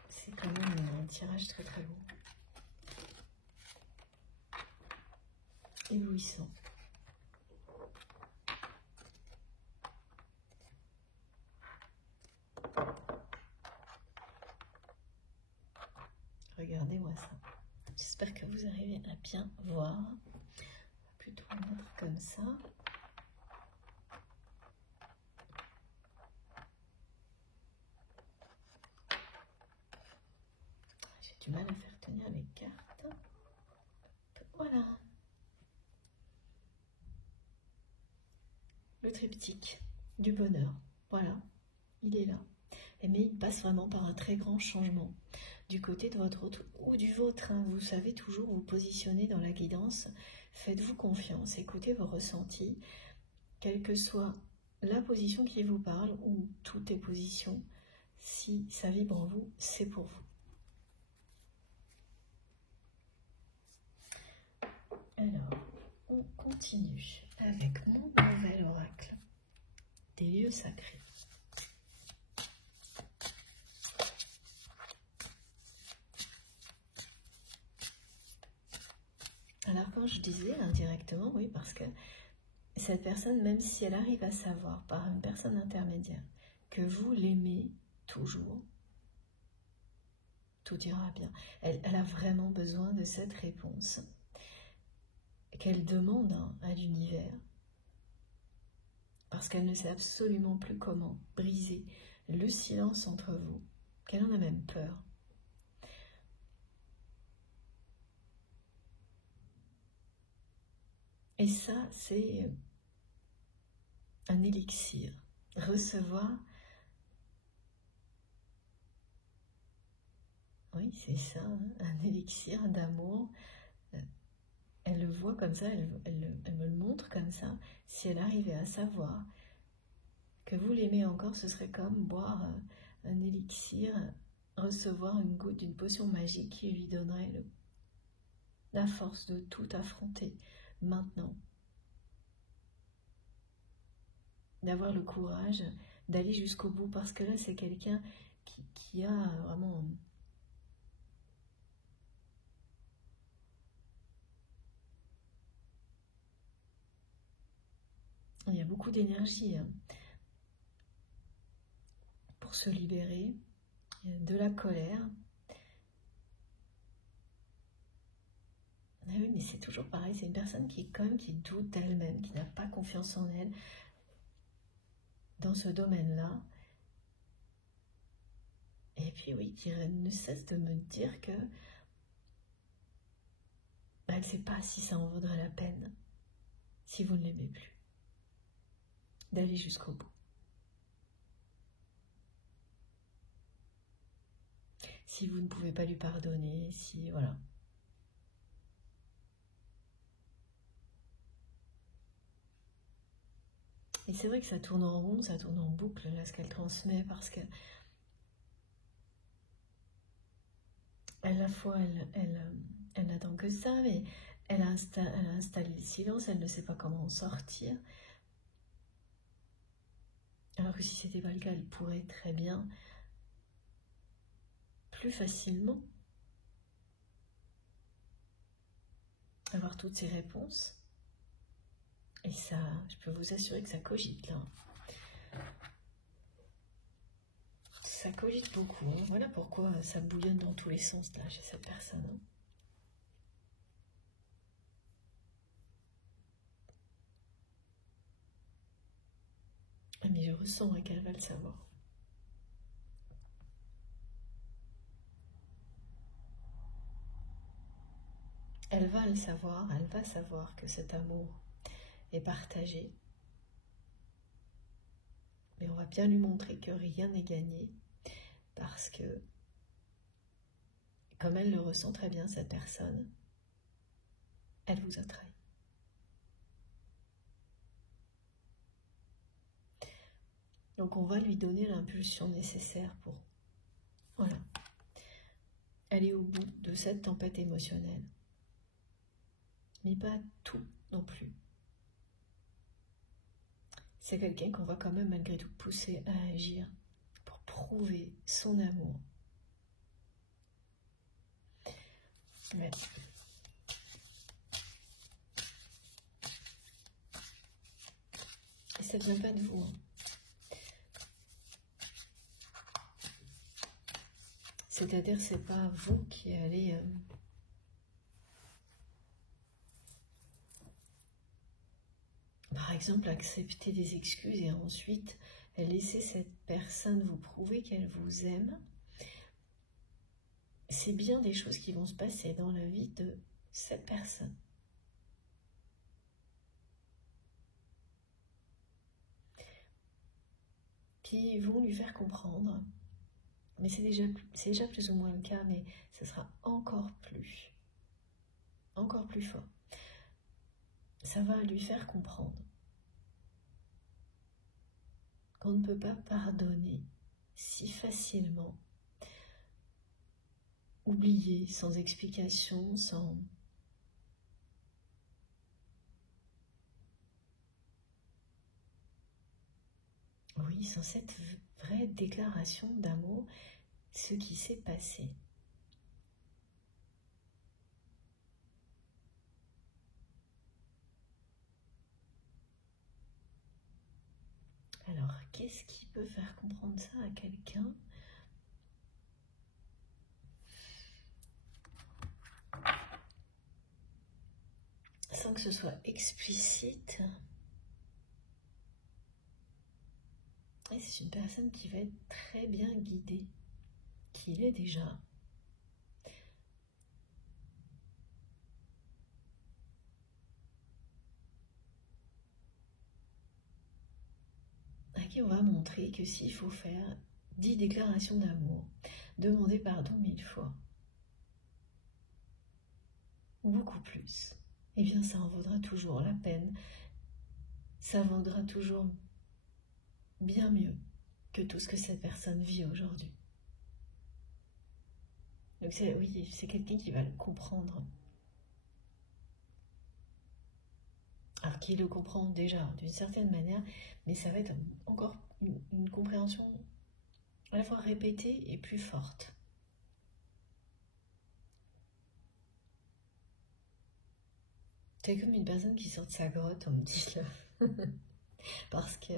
c'est quand même un tirage très très long. Éblouissant. Regardez-moi ça. J'espère que vous arrivez à bien voir. On va plutôt le mettre comme ça. J'ai du mal à faire tenir les cartes. Voilà. Le triptyque du bonheur. Voilà. Il est là. Mais il passe vraiment par un très grand changement. Du côté de votre autre ou du vôtre, hein, vous savez toujours vous positionner dans la guidance. Faites-vous confiance, écoutez vos ressentis, quelle que soit la position qui vous parle ou toutes les positions, si ça vibre en vous, c'est pour vous. Alors, on continue avec mon nouvel oracle des lieux sacrés. Alors quand je disais indirectement, oui, parce que cette personne, même si elle arrive à savoir par une personne intermédiaire que vous l'aimez toujours, tout ira bien. Elle a vraiment besoin de cette réponse qu'elle demande à l'univers, parce qu'elle ne sait absolument plus comment briser le silence entre vous, qu'elle en a même peur. Et ça, c'est un élixir. Recevoir, oui, c'est ça, hein, un élixir d'amour. Elle le voit comme ça, elle me le montre comme ça. Si elle arrivait à savoir que vous l'aimez encore, ce serait comme boire un élixir, recevoir une goutte d'une potion magique qui lui donnerait la force de tout affronter maintenant. D'avoir le courage d'aller jusqu'au bout, parce que là, c'est quelqu'un qui a vraiment... Il y a beaucoup d'énergie hein, pour se libérer, de la colère. oui, mais c'est toujours pareil, c'est une personne qui doute d'elle-même, qui n'a pas confiance en elle dans ce domaine-là. Et puis oui, qui ne cesse de me dire que elle ne sait pas si ça en vaudrait la peine, si vous ne l'aimez plus, d'aller jusqu'au bout. Si vous ne pouvez pas lui pardonner, si voilà. Et c'est vrai que ça tourne en rond, ça tourne en boucle, là, ce qu'elle transmet, parce que à la fois, elle n'attend que ça, mais elle a installé le silence, elle ne sait pas comment en sortir. Alors que si ce n'était pas le cas, elle pourrait très bien, plus facilement, avoir toutes ses réponses. Et ça, je peux vous assurer que ça cogite, là. Ça cogite beaucoup. Hein. Voilà pourquoi ça bouillonne dans tous les sens, là, chez cette personne. Hein. Mais je ressens qu'elle va le savoir. Elle va le savoir, elle va savoir que cet amour est partagé. Mais on va bien lui montrer que rien n'est gagné, parce que, comme elle le ressent très bien, cette personne, elle vous a trahi. Donc on va lui donner l'impulsion nécessaire pour, voilà, aller au bout de cette tempête émotionnelle. Mais pas tout non plus. C'est quelqu'un qu'on va quand même malgré tout pousser à agir pour prouver son amour. Ouais. Et ça ne vient pas de vous. Hein. C'est-à-dire, c'est pas vous qui allez par exemple accepter des excuses et ensuite laisser cette personne vous prouver qu'elle vous aime. C'est bien des choses qui vont se passer dans la vie de cette personne. Qui vont lui faire comprendre. Mais c'est déjà plus ou moins le cas, mais ce sera encore plus fort. Ça va lui faire comprendre qu'on ne peut pas pardonner si facilement, oublier sans explication, sans cette vraie déclaration d'amour, ce qui s'est passé. Alors, qu'est-ce qui peut faire comprendre ça à quelqu'un ? Sans que ce soit explicite. Et c'est une personne qui va être très bien guidée, qui l'est déjà. À qui on va montrer que s'il faut faire 10 déclarations d'amour, demander pardon 1000 fois, ou beaucoup plus, eh bien ça en vaudra toujours la peine, ça vaudra toujours bien mieux que tout ce que cette personne vit aujourd'hui. Donc oui, c'est quelqu'un qui va le comprendre. Alors qui le comprend déjà d'une certaine manière, mais ça va être encore une compréhension à la fois répétée et plus forte. C'est comme une personne qui sort de sa grotte, on me dit là. Parce que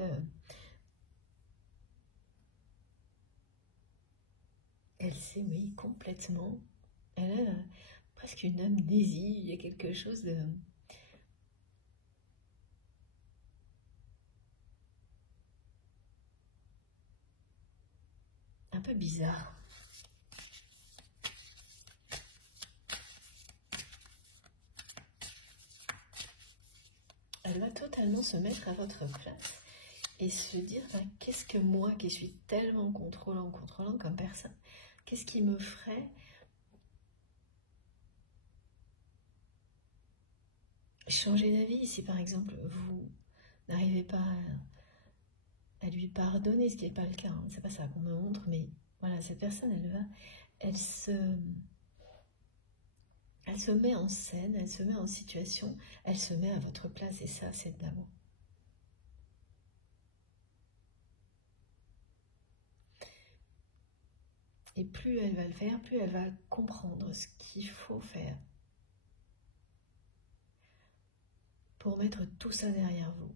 elle s'est, oui, complètement. Elle a presque une amnésie, il y a quelque chose de... un peu bizarre. Elle va totalement se mettre à votre place et se dire, qu'est-ce que moi qui suis tellement contrôlant comme personne, qu'est-ce qui me ferait changer d'avis si par exemple vous n'arrivez pas à lui pardonner, ce qui n'est pas le cas, hein. C'est pas ça qu'on me montre, mais voilà, cette personne, elle se met en scène, elle se met en situation, elle se met à votre place, et ça, c'est de l'amour. Et plus elle va le faire, plus elle va comprendre ce qu'il faut faire pour mettre tout ça derrière vous.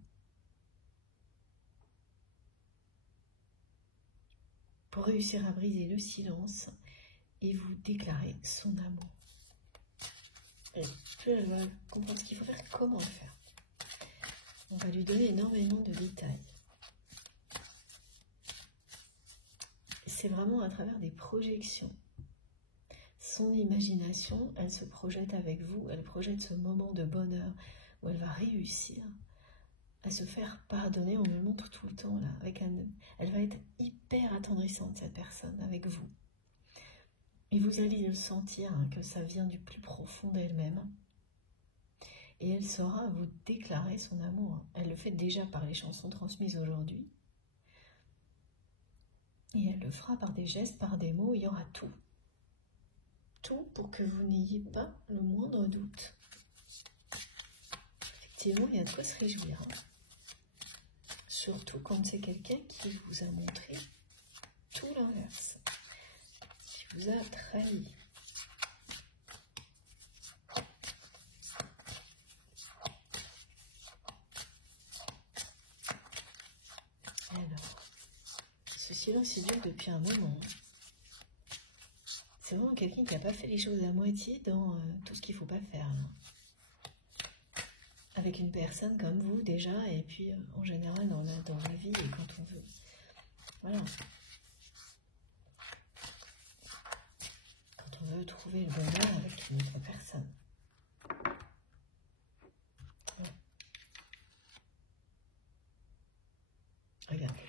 Pour réussir à briser le silence et vous déclarer son amour. Et plus elle va comprendre ce qu'il faut faire, comment le faire. On va lui donner énormément de détails. C'est vraiment à travers des projections. Son imagination, elle se projette avec vous, elle projette ce moment de bonheur où elle va réussir à se faire pardonner. On me le montre tout le temps là, elle va être hyper attendrissante, cette personne, avec vous. Et vous allez le sentir, que ça vient du plus profond d'elle-même. Et elle saura vous déclarer son amour. Elle le fait déjà par les chansons transmises aujourd'hui. Et elle le fera par des gestes, par des mots, il y aura tout. Tout pour que vous n'ayez pas le moindre doute. Effectivement, il y a de quoi se réjouir. Surtout quand c'est quelqu'un qui vous a montré tout l'inverse. Qui vous a trahi. Alors, ce silence dure depuis un moment. C'est vraiment quelqu'un qui n'a pas fait les choses à moitié dans tout ce qu'il ne faut pas faire. Là. Avec une personne comme vous déjà, et puis en général dans la vie et quand on veut. Voilà. Quand on veut trouver le bonheur avec une autre personne. Voilà. Regardez.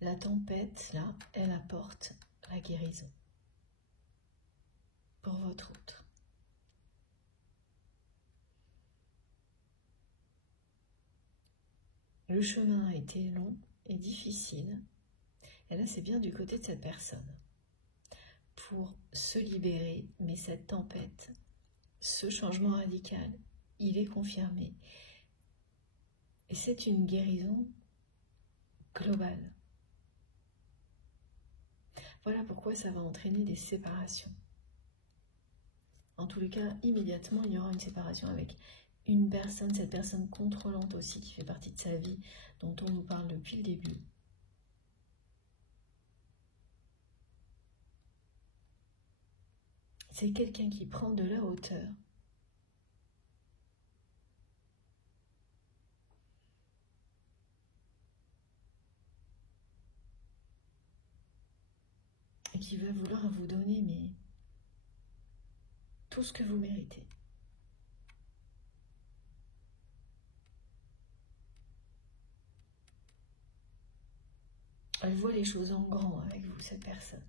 La tempête, là, elle apporte la guérison pour votre autre. Le chemin a été long et difficile. Et là, c'est bien du côté de cette personne. Pour se libérer, mais cette tempête, ce changement radical, il est confirmé. Et c'est une guérison globale. Voilà pourquoi ça va entraîner des séparations. En tous les cas, immédiatement, il y aura une séparation avec une personne, cette personne contrôlante aussi, qui fait partie de sa vie, dont on nous parle depuis le début. C'est quelqu'un qui prend de la hauteur. Et qui va vouloir vous donner, mais tout ce que vous méritez. Elle voit les choses en grand avec vous, cette personne.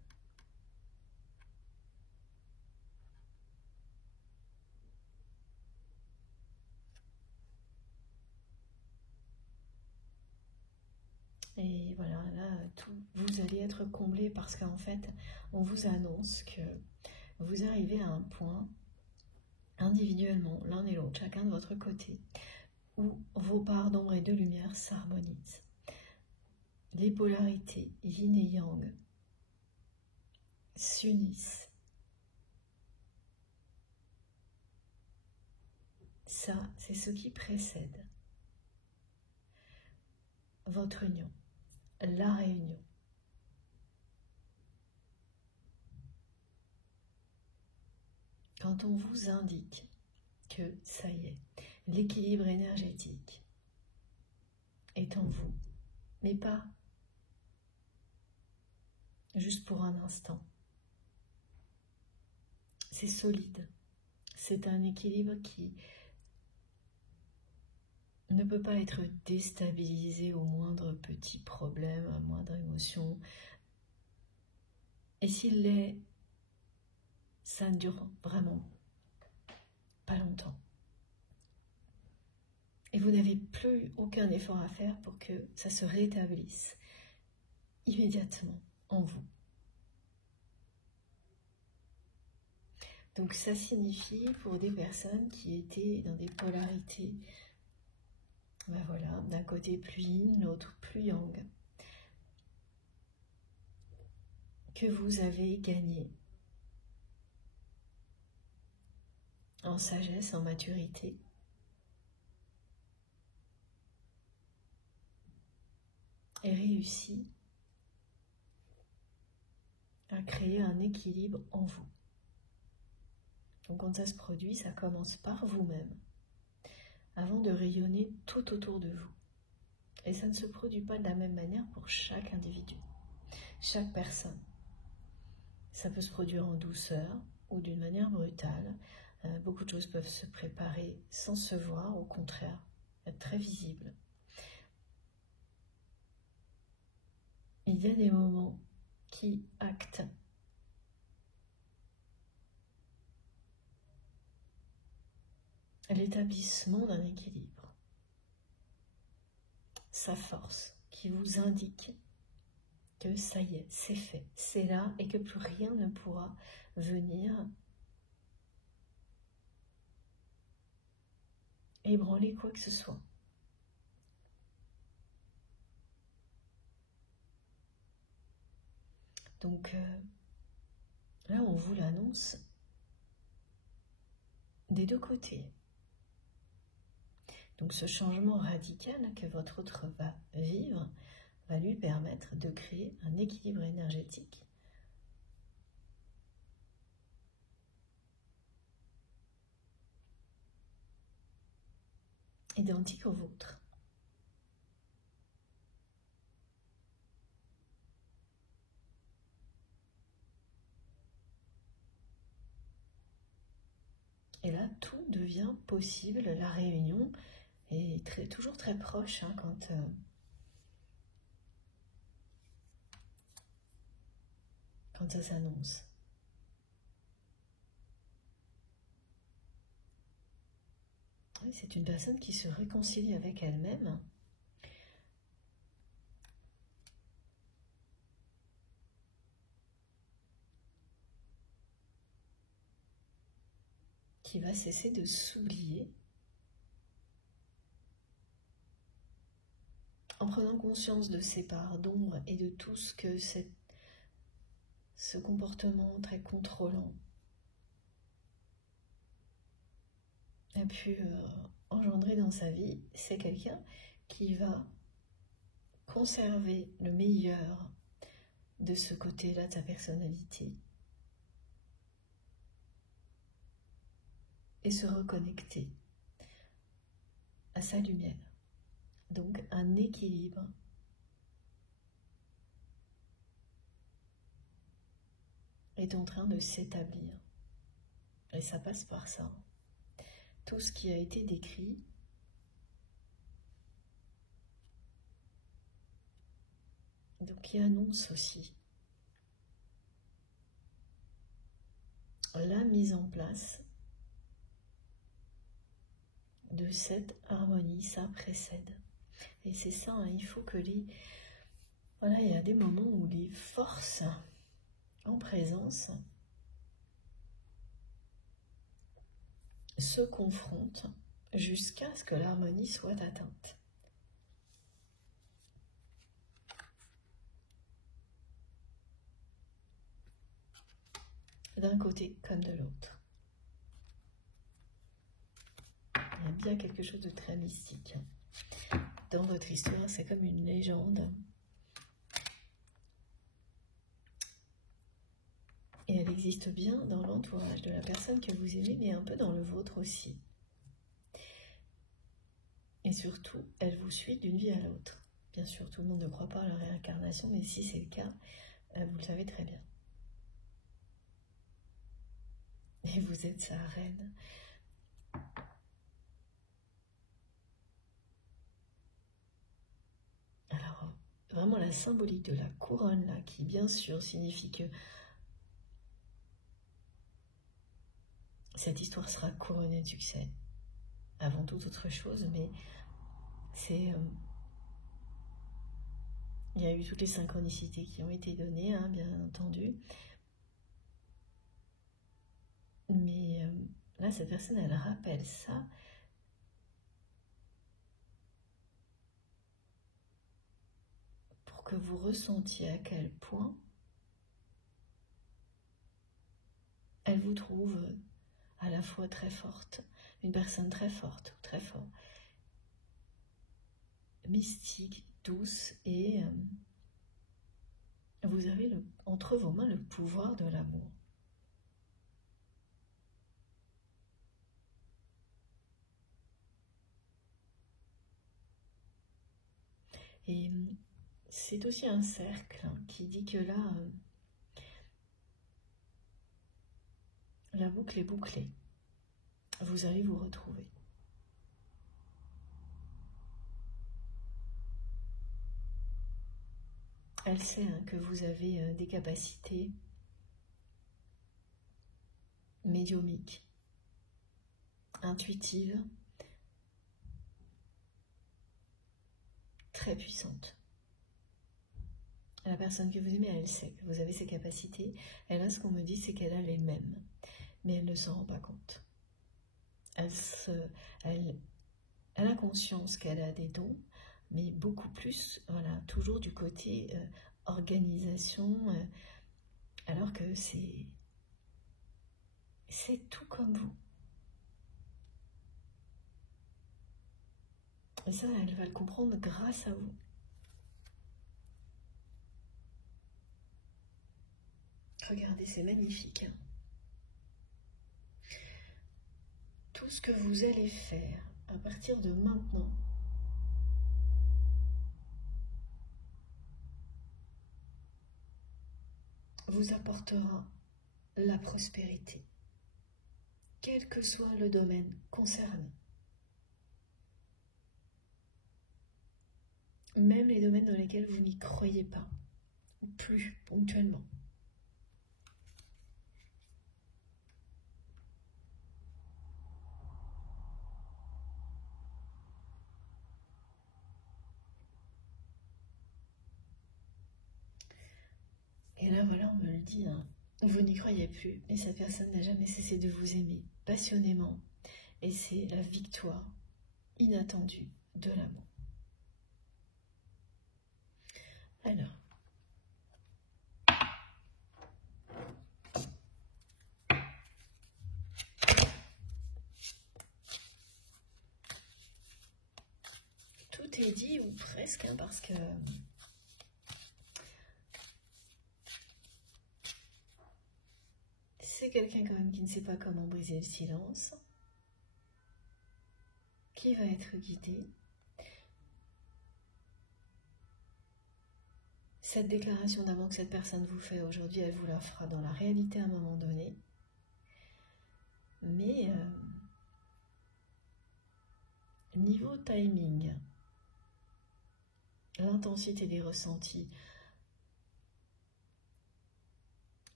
Et voilà, là, vous allez être comblé parce qu'en fait, on vous annonce que vous arrivez à un point, individuellement, l'un et l'autre, chacun de votre côté, où vos parts d'ombre et de lumière s'harmonisent. Les polarités, yin et yang, s'unissent, Ça, c'est ce qui précède votre union, la réunion. Quand on vous indique que ça y est, l'équilibre énergétique est en vous, mais pas juste pour un instant. C'est solide. C'est un équilibre qui ne peut pas être déstabilisé au moindre petit problème, à moindre émotion. Et s'il l'est, ça ne dure vraiment pas longtemps. Et vous n'avez plus aucun effort à faire pour que ça se rétablisse immédiatement en vous. Donc ça signifie pour des personnes qui étaient dans des polarités, ben voilà, d'un côté plus yin, l'autre plus yang, que vous avez gagné en sagesse, en maturité, et réussi à créer un équilibre en vous. Donc quand ça se produit, ça commence par vous-même, avant de rayonner tout autour de vous. Et ça ne se produit pas de la même manière pour chaque individu, chaque personne. Ça peut se produire en douceur ou d'une manière brutale. Beaucoup de choses peuvent se préparer sans se voir, au contraire, être très visibles. Il y a des moments qui actent l'établissement d'un équilibre, sa force qui vous indique que ça y est, c'est fait, c'est là et que plus rien ne pourra venir ébranler quoi que ce soit. Donc là, on vous l'annonce des deux côtés. Donc ce changement radical que votre autre va vivre va lui permettre de créer un équilibre énergétique identique au vôtre. Et là, tout devient possible, la réunion est toujours très proche hein, quand ça s'annonce. Oui, c'est une personne qui se réconcilie avec elle-même. Qui va cesser de s'oublier en prenant conscience de ses parts d'ombre et de tout ce que ce comportement très contrôlant a pu engendrer dans sa vie. C'est quelqu'un qui va conserver le meilleur de ce côté-là de sa personnalité et se reconnecter à sa lumière. Donc un équilibre est en train de s'établir. Et ça passe par ça. Tout ce qui a été décrit donc qui annonce aussi la mise en place de cette harmonie, ça précède. Et c'est ça, hein, il faut que voilà, il y a des moments où les forces en présence se confrontent jusqu'à ce que l'harmonie soit atteinte. D'un côté comme de l'autre. Il y a y a quelque chose de très mystique. Dans votre histoire, c'est comme une légende. Et elle existe bien dans l'entourage de la personne que vous aimez, mais un peu dans le vôtre aussi. Et surtout, elle vous suit d'une vie à l'autre. Bien sûr, tout le monde ne croit pas à la réincarnation, mais si c'est le cas, vous le savez très bien. Et vous êtes sa reine. Alors, vraiment la symbolique de la couronne, là, qui bien sûr signifie que cette histoire sera couronnée de succès, avant toute autre chose, mais c'est... il y a eu toutes les synchronicités qui ont été données, hein, bien entendu. Mais là, cette personne, elle rappelle ça. Pour que vous ressentiez à quel point elle vous trouve à la fois très forte, une personne très forte, très fort, mystique, douce, et vous avez entre vos mains le pouvoir de l'amour. Et c'est aussi un cercle qui dit que là, la boucle est bouclée. Vous allez vous retrouver. Elle sait que vous avez des capacités médiumiques, intuitives, très puissantes. La personne que vous aimez, elle sait que vous avez ces capacités. Et là, ce qu'on me dit, c'est qu'elle a les mêmes, mais elle ne s'en rend pas compte. Elle a conscience qu'elle a des dons, mais beaucoup plus, voilà, toujours du côté organisation, alors que c'est tout comme vous. Et ça, elle va le comprendre grâce à vous. Regardez, c'est magnifique. Tout ce que vous allez faire à partir de maintenant, vous apportera la prospérité, quel que soit le domaine concerné. Même les domaines dans lesquels vous n'y croyez pas, ou plus ponctuellement. Et là, voilà, on me le dit, hein. Vous n'y croyez plus, mais cette personne n'a jamais cessé de vous aimer passionnément. Et c'est la victoire inattendue de l'amour. Alors, tout est dit, ou presque, hein, parce que c'est quelqu'un quand même qui ne sait pas comment briser le silence, qui va être guidé. Cette déclaration d'amour que cette personne vous fait aujourd'hui, elle vous la fera dans la réalité à un moment donné. Mais niveau timing, l'intensité des ressentis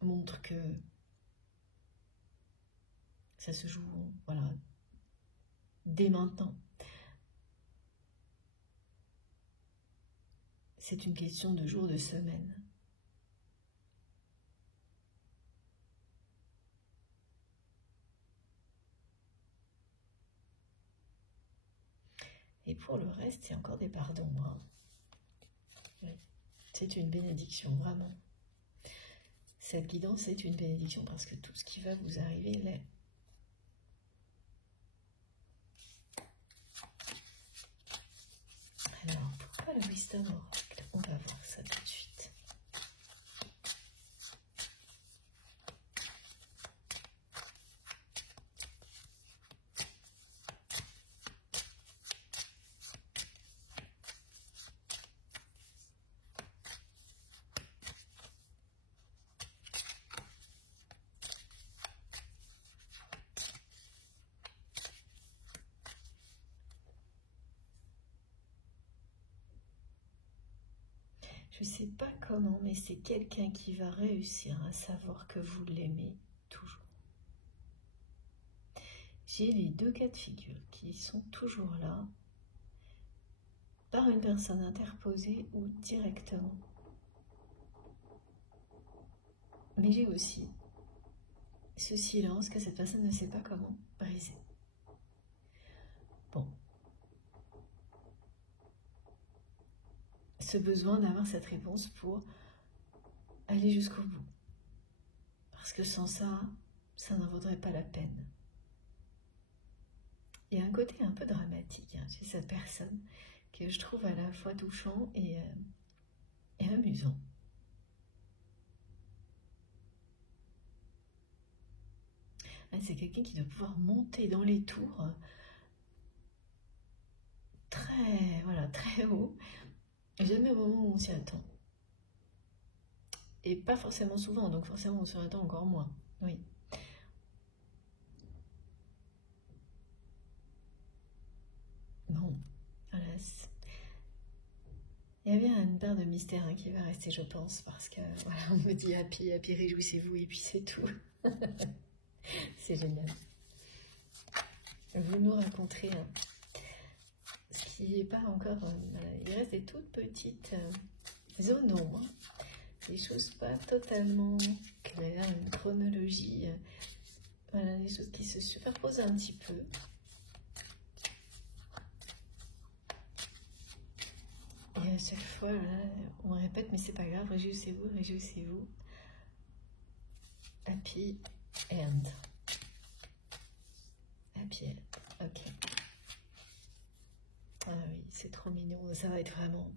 montre que ça se joue, voilà, dès maintenant. C'est une question de jours, de semaines. Et pour le reste, il y a encore des pardons. Hein. C'est une bénédiction, vraiment. Cette guidance est une bénédiction parce que tout ce qui va vous arriver l'est. réponse d'un oracle. On va voir ça tout de suite. Je ne sais pas comment, mais c'est quelqu'un qui va réussir à savoir que vous l'aimez toujours. J'ai les deux cas de figure qui sont toujours là, par une personne interposée ou directement. Mais j'ai aussi ce silence que cette personne ne sait pas comment briser. Bon. Ce besoin d'avoir cette réponse pour aller jusqu'au bout. Parce que sans ça, ça n'en vaudrait pas la peine. Il y a un côté un peu dramatique chez cette personne que je trouve à la fois touchant et amusant. C'est quelqu'un qui doit pouvoir monter dans les tours très haut, jamais au moment où on s'y attend. Et pas forcément souvent, donc forcément on s'y attend encore moins. Oui. Bon, voilà. Il y avait une part de mystère qui va rester, je pense, parce que voilà, on me dit happy, réjouissez-vous, et puis c'est tout. C'est génial. Vous nous raconterez ce qui n'est pas encore... il reste des toutes petites zones d'ombre, des choses pas totalement claires, une chronologie, voilà, des choses qui se superposent un petit peu. Et à chaque fois, là, on répète, mais c'est pas grave, réjouissez-vous, réjouissez-vous. Happy end. Happy end, ok. Ah oui, c'est trop mignon, ça va être vraiment...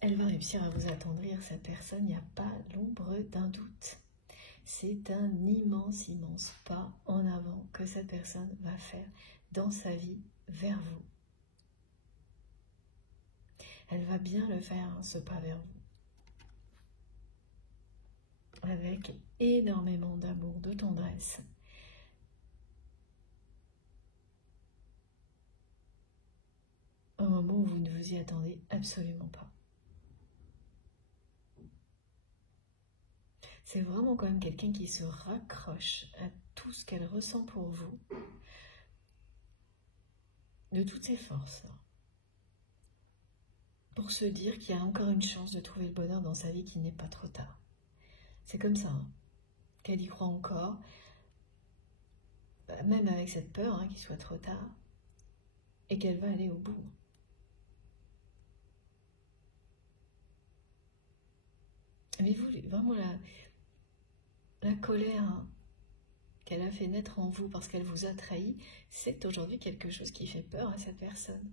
Elle va réussir à vous attendrir, cette personne, il n'y a pas l'ombre d'un doute. C'est un immense, immense pas en avant que cette personne va faire dans sa vie vers vous. Elle va bien le faire, ce pas vers vous. Avec énormément d'amour, de tendresse. Au moment où vous ne vous y attendez absolument pas. C'est vraiment quand même quelqu'un qui se raccroche à tout ce qu'elle ressent pour vous, de toutes ses forces, pour se dire qu'il y a encore une chance de trouver le bonheur dans sa vie, qu'il n'est pas trop tard. C'est comme ça, qu'elle y croit encore, même avec cette peur qu'il soit trop tard, et qu'elle va aller au bout. Mais vous, vraiment la colère qu'elle a fait naître en vous parce qu'elle vous a trahi, c'est aujourd'hui quelque chose qui fait peur à cette personne.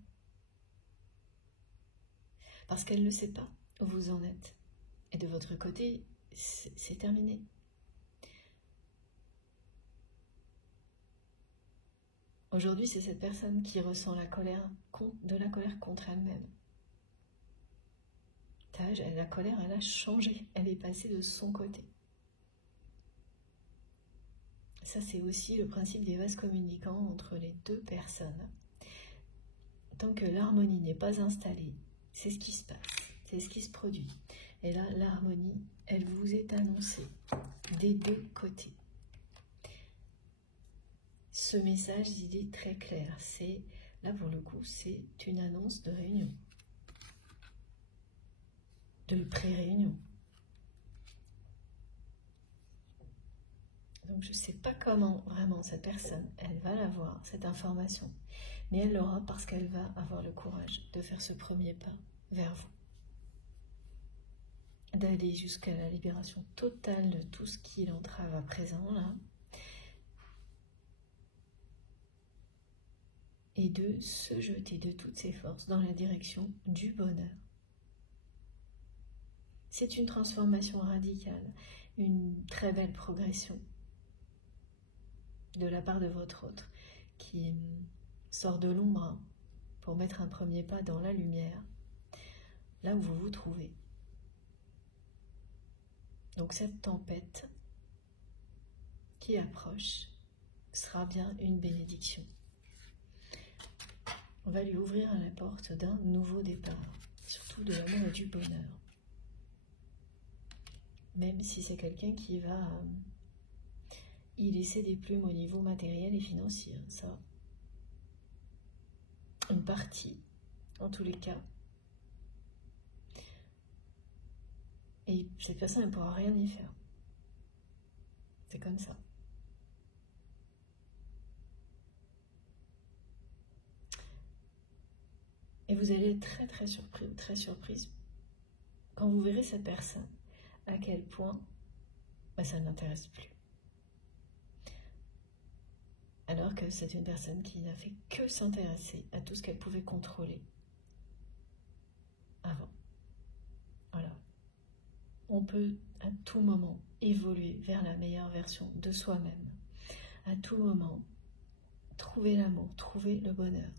Parce qu'elle ne sait pas où vous en êtes. Et de votre côté, c'est terminé. Aujourd'hui, c'est cette personne qui ressent de la colère contre elle-même. La colère, elle a changé. Elle est passée de son côté. Ça, c'est aussi le principe des vases communicants entre les deux personnes. Tant que l'harmonie n'est pas installée, c'est ce qui se passe, c'est ce qui se produit. Et là, l'harmonie, elle vous est annoncée des deux côtés. Ce message, il est très clair. Là, pour le coup, c'est une annonce de réunion, de pré-réunion. Donc, je ne sais pas comment vraiment cette personne, elle va l'avoir, cette information. Mais elle l'aura parce qu'elle va avoir le courage de faire ce premier pas vers vous. D'aller jusqu'à la libération totale de tout ce qui l'entrave à présent, là. Et de se jeter de toutes ses forces dans la direction du bonheur. C'est une transformation radicale, une très belle progression de la part de votre autre qui sort de l'ombre pour mettre un premier pas dans la lumière, là où vous vous trouvez. Donc cette tempête qui approche sera bien une bénédiction. On va lui ouvrir la porte d'un nouveau départ, surtout de l'amour et du bonheur. Même si c'est quelqu'un qui va y laisser des plumes au niveau matériel et financier, ça, une partie, en tous les cas. Et cette personne ne pourra rien y faire. C'est comme ça. Et vous allez être très très surpris, très surprise quand vous verrez cette personne, à quel point ça ne l'intéresse plus. Alors que c'est une personne qui n'a fait que s'intéresser à tout ce qu'elle pouvait contrôler avant. Voilà. On peut à tout moment évoluer vers la meilleure version de soi-même. À tout moment, trouver l'amour, trouver le bonheur.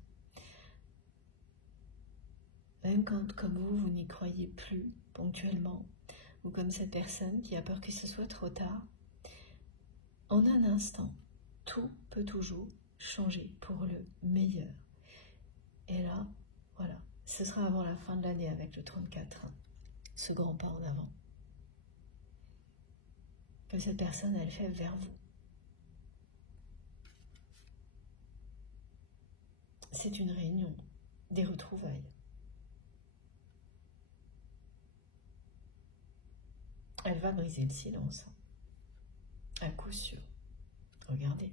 Même quand, comme vous n'y croyez plus ponctuellement, ou comme cette personne qui a peur que ce soit trop tard, en un instant, tout peut toujours changer pour le meilleur. Et là, voilà, ce sera avant la fin de l'année avec le 34, ce grand pas en avant que cette personne, elle fait vers vous. C'est une réunion, des retrouvailles. Elle va briser le silence, à coup sûr. Regardez.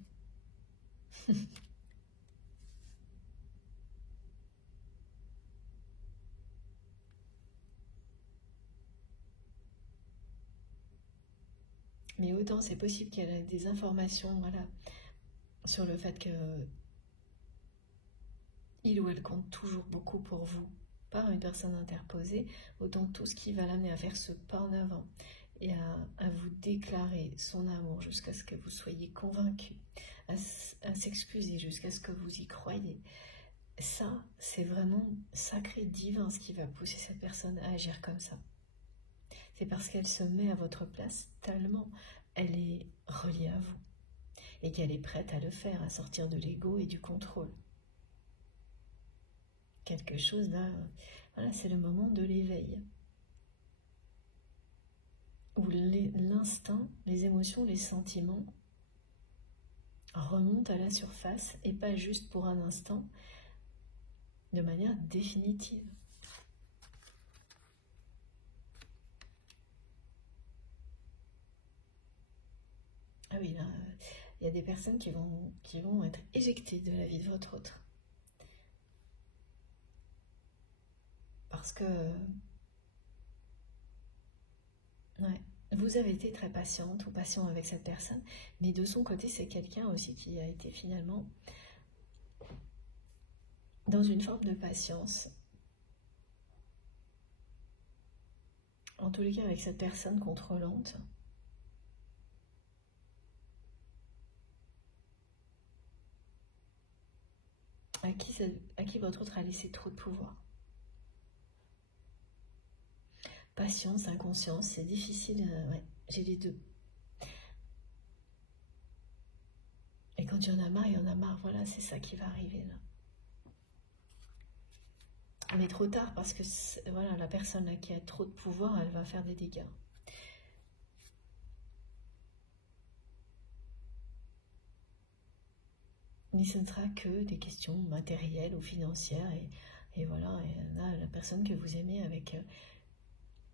Mais autant c'est possible qu'elle ait des informations, voilà, sur le fait que il ou elle compte toujours beaucoup pour vous par une personne interposée, autant tout ce qui va l'amener à faire ce pas en avant et à vous déclarer son amour jusqu'à ce que vous soyez convaincu, à s'excuser jusqu'à ce que vous y croyez. Ça, c'est vraiment sacré, divin, ce qui va pousser cette personne à agir comme ça. C'est parce qu'elle se met à votre place tellement elle est reliée à vous et qu'elle est prête à le faire, à sortir de l'ego et du contrôle. Quelque chose là, voilà, c'est le moment de l'éveil. Où l'instinct, les émotions, les sentiments remontent à la surface et pas juste pour un instant, de manière définitive. Ah oui, là, il y a des personnes qui vont être éjectées de la vie de votre autre. Parce que ouais, vous avez été très patiente ou patient avec cette personne, mais de son côté, c'est quelqu'un aussi qui a été finalement dans une forme de patience. En tous les cas, avec cette personne contrôlante. À qui votre autre a laissé trop de pouvoir. Patience, inconscience, c'est difficile, ouais, j'ai les deux. Et quand il y en a marre, voilà, c'est ça qui va arriver là. Mais trop tard, parce que voilà, la personne là, qui a trop de pouvoir, elle va faire des dégâts. Mais ce ne sera que des questions matérielles ou financières. Et voilà, et là, la personne que vous aimez avec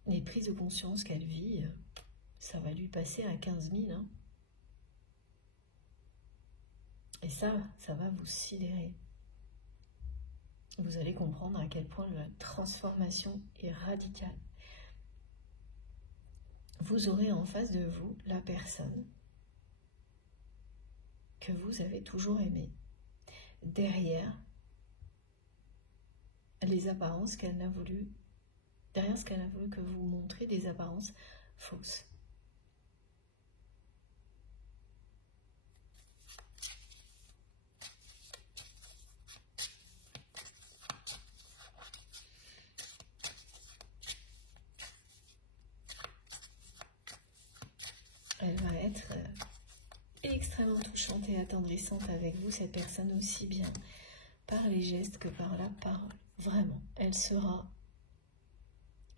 les prises de conscience qu'elle vit, ça va lui passer à 15 000. Hein. Et ça va vous sidérer. Vous allez comprendre à quel point la transformation est radicale. Vous aurez en face de vous la personne que vous avez toujours aimée, derrière les apparences qu'elle n'a voulu derrière ce qu'elle veut que vous montrez des apparences fausses. Elle va être extrêmement touchante et attendrissante avec vous, cette personne, aussi bien par les gestes que par la parole. Vraiment, elle sera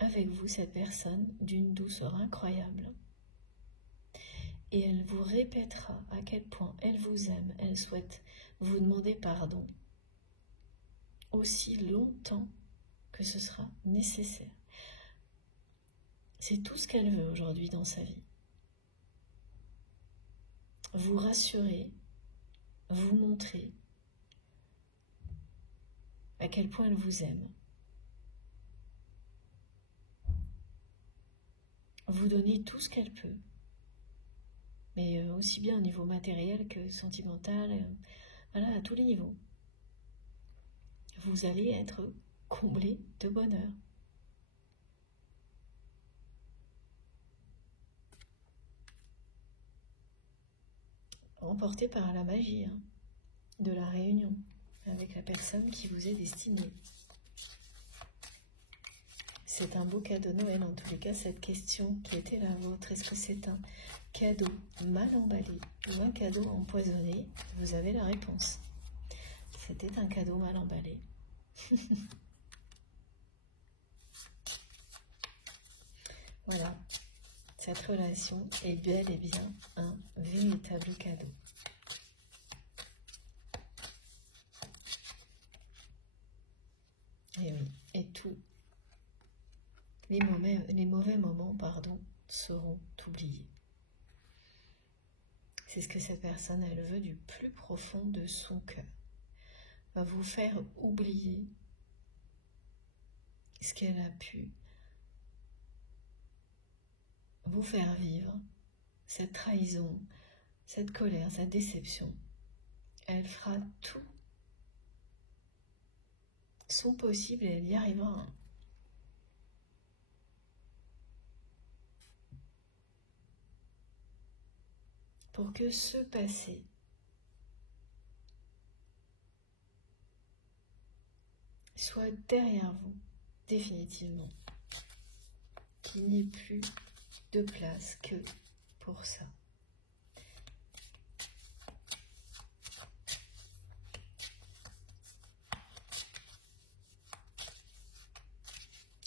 avec vous, cette personne, d'une douceur incroyable. Et elle vous répétera à quel point elle vous aime, elle souhaite vous demander pardon aussi longtemps que ce sera nécessaire. C'est tout ce qu'elle veut aujourd'hui dans sa vie. Vous rassurer, vous montrer à quel point elle vous aime. Vous donner tout ce qu'elle peut, mais aussi bien au niveau matériel que sentimental, voilà, à tous les niveaux. Vous allez être comblé de bonheur. Emporté par la magie de la réunion avec la personne qui vous est destinée. C'est un beau cadeau Noël, en tous les cas, cette question qui était la vôtre. Est-ce que c'est un cadeau mal emballé ou un cadeau empoisonné? Vous avez la réponse. C'était un cadeau mal emballé. Voilà, cette relation est bel et bien un véritable cadeau. Et oui, et tout. Les mauvais moments, seront oubliés. C'est ce que cette personne, elle veut du plus profond de son cœur. Va vous faire oublier ce qu'elle a pu vous faire vivre, cette trahison, cette colère, cette déception. Elle fera tout son possible et elle y arrivera. Pour que ce passé soit derrière vous, définitivement. Qu'il n'y ait plus de place que pour ça.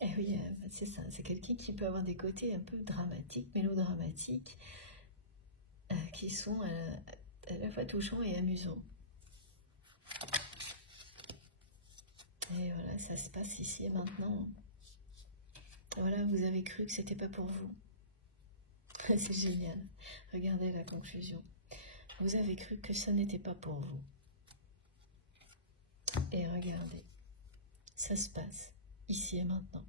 Et oui, c'est ça, c'est quelqu'un qui peut avoir des côtés un peu dramatiques, mélodramatiques, qui sont à la fois touchants et amusants. Et voilà, ça se passe ici et maintenant. Voilà, vous avez cru que c'était pas pour vous. C'est génial. Regardez la conclusion. Vous avez cru que ça n'était pas pour vous. Et regardez, ça se passe ici et maintenant.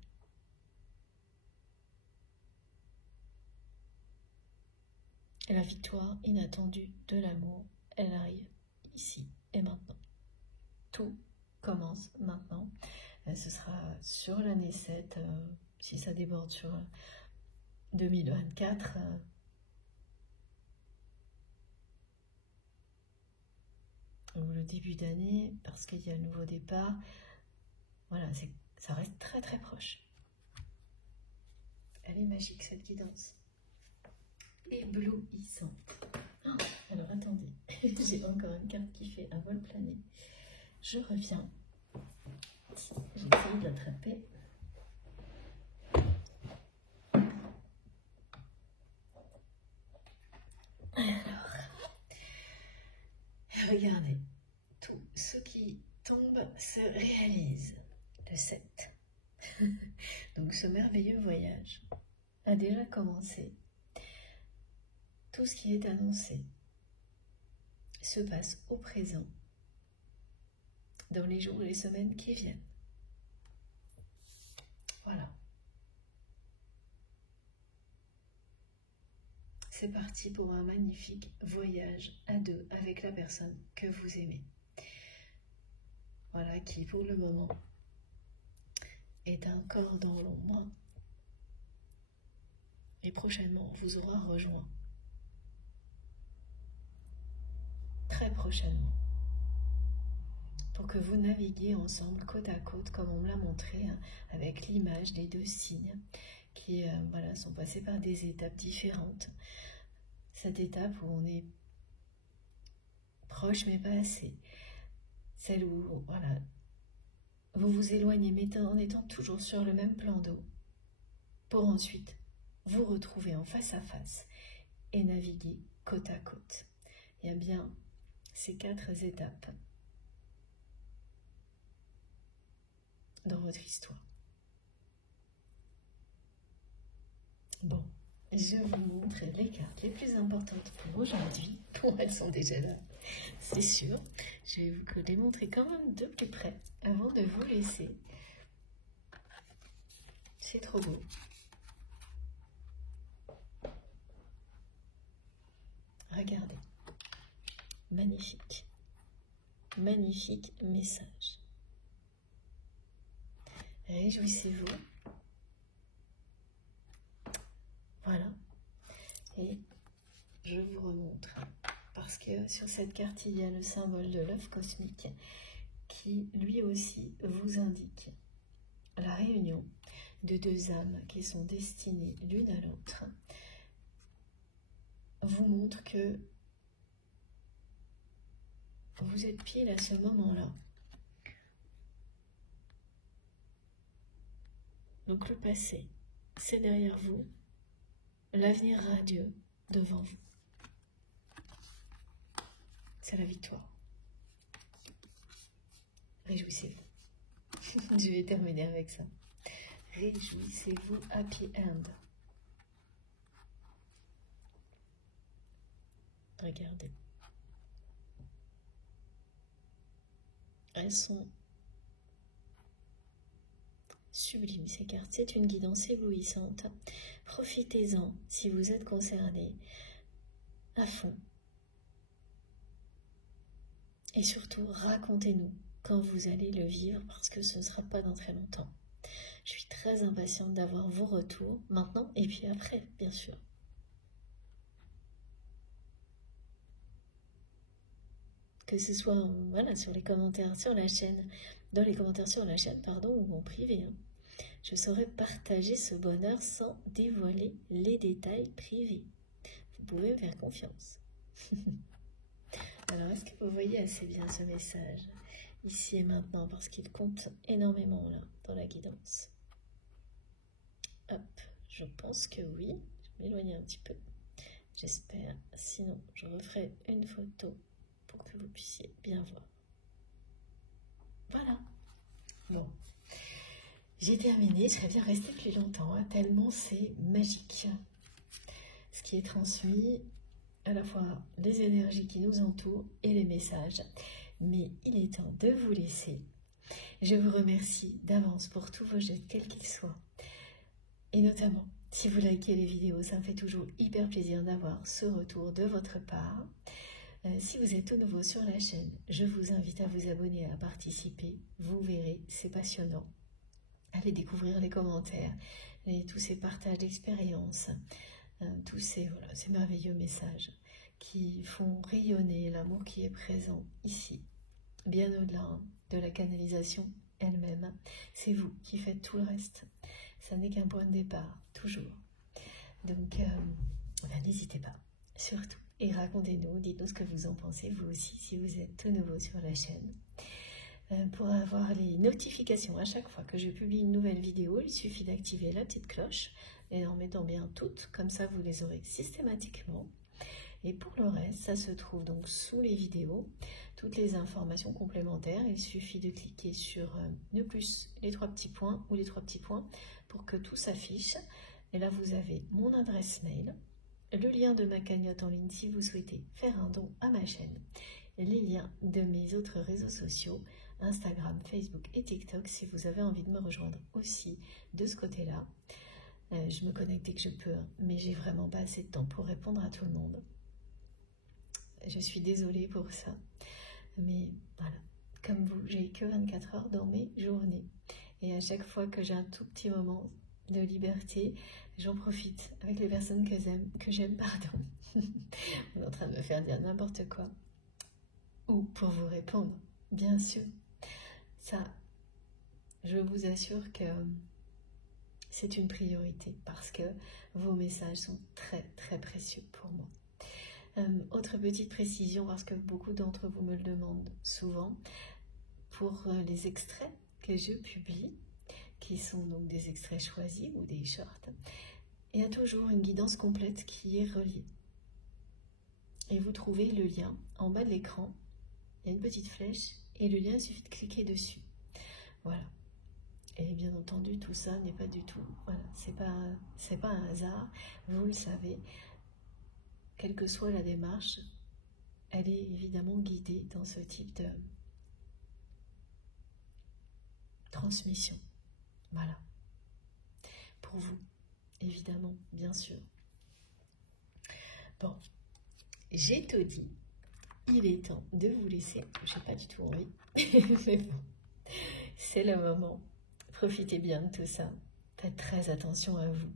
Et la victoire inattendue de l'amour, elle arrive ici et maintenant. Tout commence maintenant. Ce sera sur l'année 7, si ça déborde sur 2024. Ou le début d'année, parce qu'il y a un nouveau départ. Voilà, ça reste très très proche. Elle est magique, cette guidance. Éblouissante. Oh, alors attendez, j'ai encore une carte qui fait un vol plané. Je reviens. J'ai essayé de l'attraper. Alors, regardez, tout ce qui tombe se réalise. Le 7. Donc ce merveilleux voyage a déjà commencé. Tout ce qui est annoncé se passe au présent, dans les jours et les semaines qui viennent. Voilà. C'est parti pour un magnifique voyage à deux avec la personne que vous aimez. Voilà, qui pour le moment est un corps dans l'ombre et prochainement on vous aura rejoint. Très prochainement. Pour que vous naviguiez ensemble côte à côte comme on me l'a montré avec l'image des deux signes qui voilà, sont passés par des étapes différentes. Cette étape où on est proche mais pas assez. Celle où voilà, vous vous éloignez mais en étant toujours sur le même plan d'eau pour ensuite vous retrouver en face à face et naviguer côte à côte. Il y a bien ces 4 étapes dans votre histoire. Bon, je vous montre les cartes les plus importantes pour aujourd'hui. Bon, elles sont déjà là, c'est sûr. Je vais vous les montrer quand même de plus près avant de vous laisser. C'est trop beau. Regardez. Magnifique. Magnifique message. Réjouissez-vous. Voilà. Et je vous remontre. Parce que sur cette carte, il y a le symbole de l'œuf cosmique qui, lui aussi, vous indique la réunion de 2 âmes qui sont destinées l'une à l'autre. Vous montre que vous êtes pile à ce moment-là. Donc le passé, c'est derrière vous, l'avenir radieux devant vous. C'est la victoire. Réjouissez-vous. Je vais terminer avec ça. Réjouissez-vous, happy end. Regardez. Elles sont sublimes, ces cartes. C'est une guidance éblouissante. Profitez-en si vous êtes concerné à fond. Et surtout, racontez-nous quand vous allez le vivre parce que ce ne sera pas dans très longtemps. Je suis très impatiente d'avoir vos retours maintenant et puis après, bien sûr. Que ce soit voilà, sur les commentaires sur la chaîne, dans les commentaires sur la chaîne, pardon, ou en privé. Je saurais partager ce bonheur sans dévoiler les détails privés. Vous pouvez me faire confiance. Alors, est-ce que vous voyez assez bien ce message ici et maintenant, parce qu'il compte énormément là, dans la guidance. Hop, je pense que oui. Je vais m'éloigner un petit peu. J'espère. Sinon, je referai une photo pour que vous puissiez bien voir. Voilà. Bon. J'ai terminé. Je serais bien restée plus longtemps, hein, tellement c'est magique. Ce qui est transmis, à la fois les énergies qui nous entourent et les messages. Mais il est temps de vous laisser. Je vous remercie d'avance pour tous vos jets, quels qu'ils soient. Et notamment, si vous likez les vidéos, ça me fait toujours hyper plaisir d'avoir ce retour de votre part. Si vous êtes tout nouveau sur la chaîne, je vous invite à vous abonner et à participer. Vous verrez, c'est passionnant. Allez découvrir les commentaires, tous ces partages d'expériences, tous ces merveilleux messages qui font rayonner l'amour qui est présent ici, bien au-delà de la canalisation elle-même. C'est vous qui faites tout le reste. Ça n'est qu'un point de départ, toujours. Donc, n'hésitez pas, surtout. Et racontez-nous, dites-nous ce que vous en pensez, vous aussi, si vous êtes tout nouveau sur la chaîne. Pour avoir les notifications à chaque fois que je publie une nouvelle vidéo, il suffit d'activer la petite cloche et en mettant bien toutes, comme ça vous les aurez systématiquement. Et pour le reste, ça se trouve donc sous les vidéos, toutes les informations complémentaires. Il suffit de cliquer sur le plus, les 3 petits points ou les 3 petits points pour que tout s'affiche. Et là, vous avez mon adresse mail, le lien de ma cagnotte en ligne si vous souhaitez faire un don à ma chaîne, les liens de mes autres réseaux sociaux, Instagram, Facebook et TikTok si vous avez envie de me rejoindre aussi de ce côté-là. Je me connecte dès que je peux, mais j'ai vraiment pas assez de temps pour répondre à tout le monde. Je suis désolée pour ça, mais voilà, comme vous, j'ai que 24 heures dans mes journées. Et à chaque fois que j'ai un tout petit moment de liberté, j'en profite avec les personnes que j'aime, pardon. On est en train de me faire dire n'importe quoi. Ou pour vous répondre, bien sûr. Ça, je vous assure que c'est une priorité parce que vos messages sont très très précieux pour moi. Autre petite précision, parce que beaucoup d'entre vous me le demandent souvent, pour les extraits que je publie, qui sont donc des extraits choisis ou des shorts, il y a toujours une guidance complète qui est reliée. Et vous trouvez le lien en bas de l'écran, il y a une petite flèche, et le lien, il suffit de cliquer dessus. Voilà. Et bien entendu, tout ça n'est pas du tout, voilà, c'est pas un hasard, vous le savez. Quelle que soit la démarche, elle est évidemment guidée dans ce type de transmission. Voilà. Pour vous, évidemment, bien sûr. Bon, j'ai tout dit. Il est temps de vous laisser. Je n'ai pas du tout envie. Mais bon, c'est le moment. Profitez bien de tout ça. Faites très attention à vous.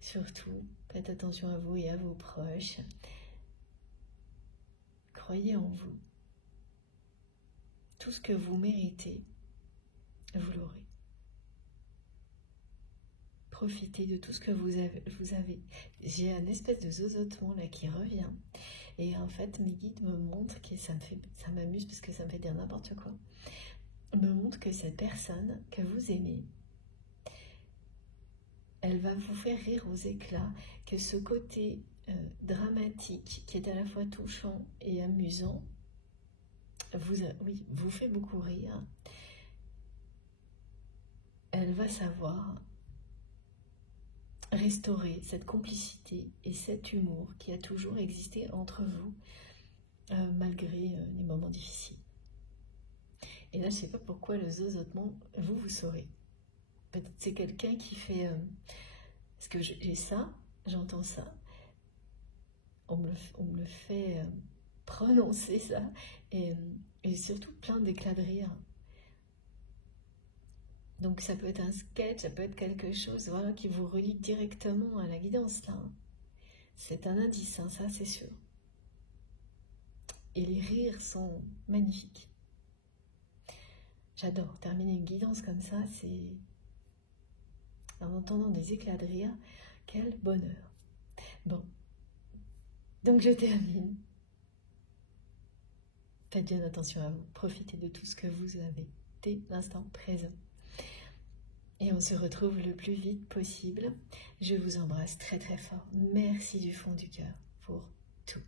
Surtout, faites attention à vous et à vos proches. Croyez en vous. Tout ce que vous méritez, vous l'aurez. Profitez de tout ce que vous avez. J'ai un espèce de zozotement là qui revient. Et en fait, mes guides me montrent, que ça m'amuse parce que ça me fait dire n'importe quoi, me montrent que cette personne que vous aimez, elle va vous faire rire aux éclats, que ce côté dramatique, qui est à la fois touchant et amusant, vous fait beaucoup rire. Elle va savoir restaurer cette complicité et cet humour qui a toujours existé entre vous, malgré les moments difficiles. Et là, je ne sais pas pourquoi le zozotement, vous saurez. Peut-être c'est quelqu'un qui fait... parce que j'ai ça, j'entends ça, on me le fait prononcer ça, et surtout plein d'éclats de rire. Donc ça peut être un sketch, ça peut être quelque chose, voilà, qui vous relie directement à la guidance là. C'est un indice, hein, ça c'est sûr. Et les rires sont magnifiques. J'adore terminer une guidance comme ça, c'est en entendant des éclats de rire, quel bonheur. Bon, donc je termine. Faites bien attention à vous, profitez de tout ce que vous avez dès l'instant présent. Et on se retrouve le plus vite possible. Je vous embrasse très très fort. Merci du fond du cœur pour tout.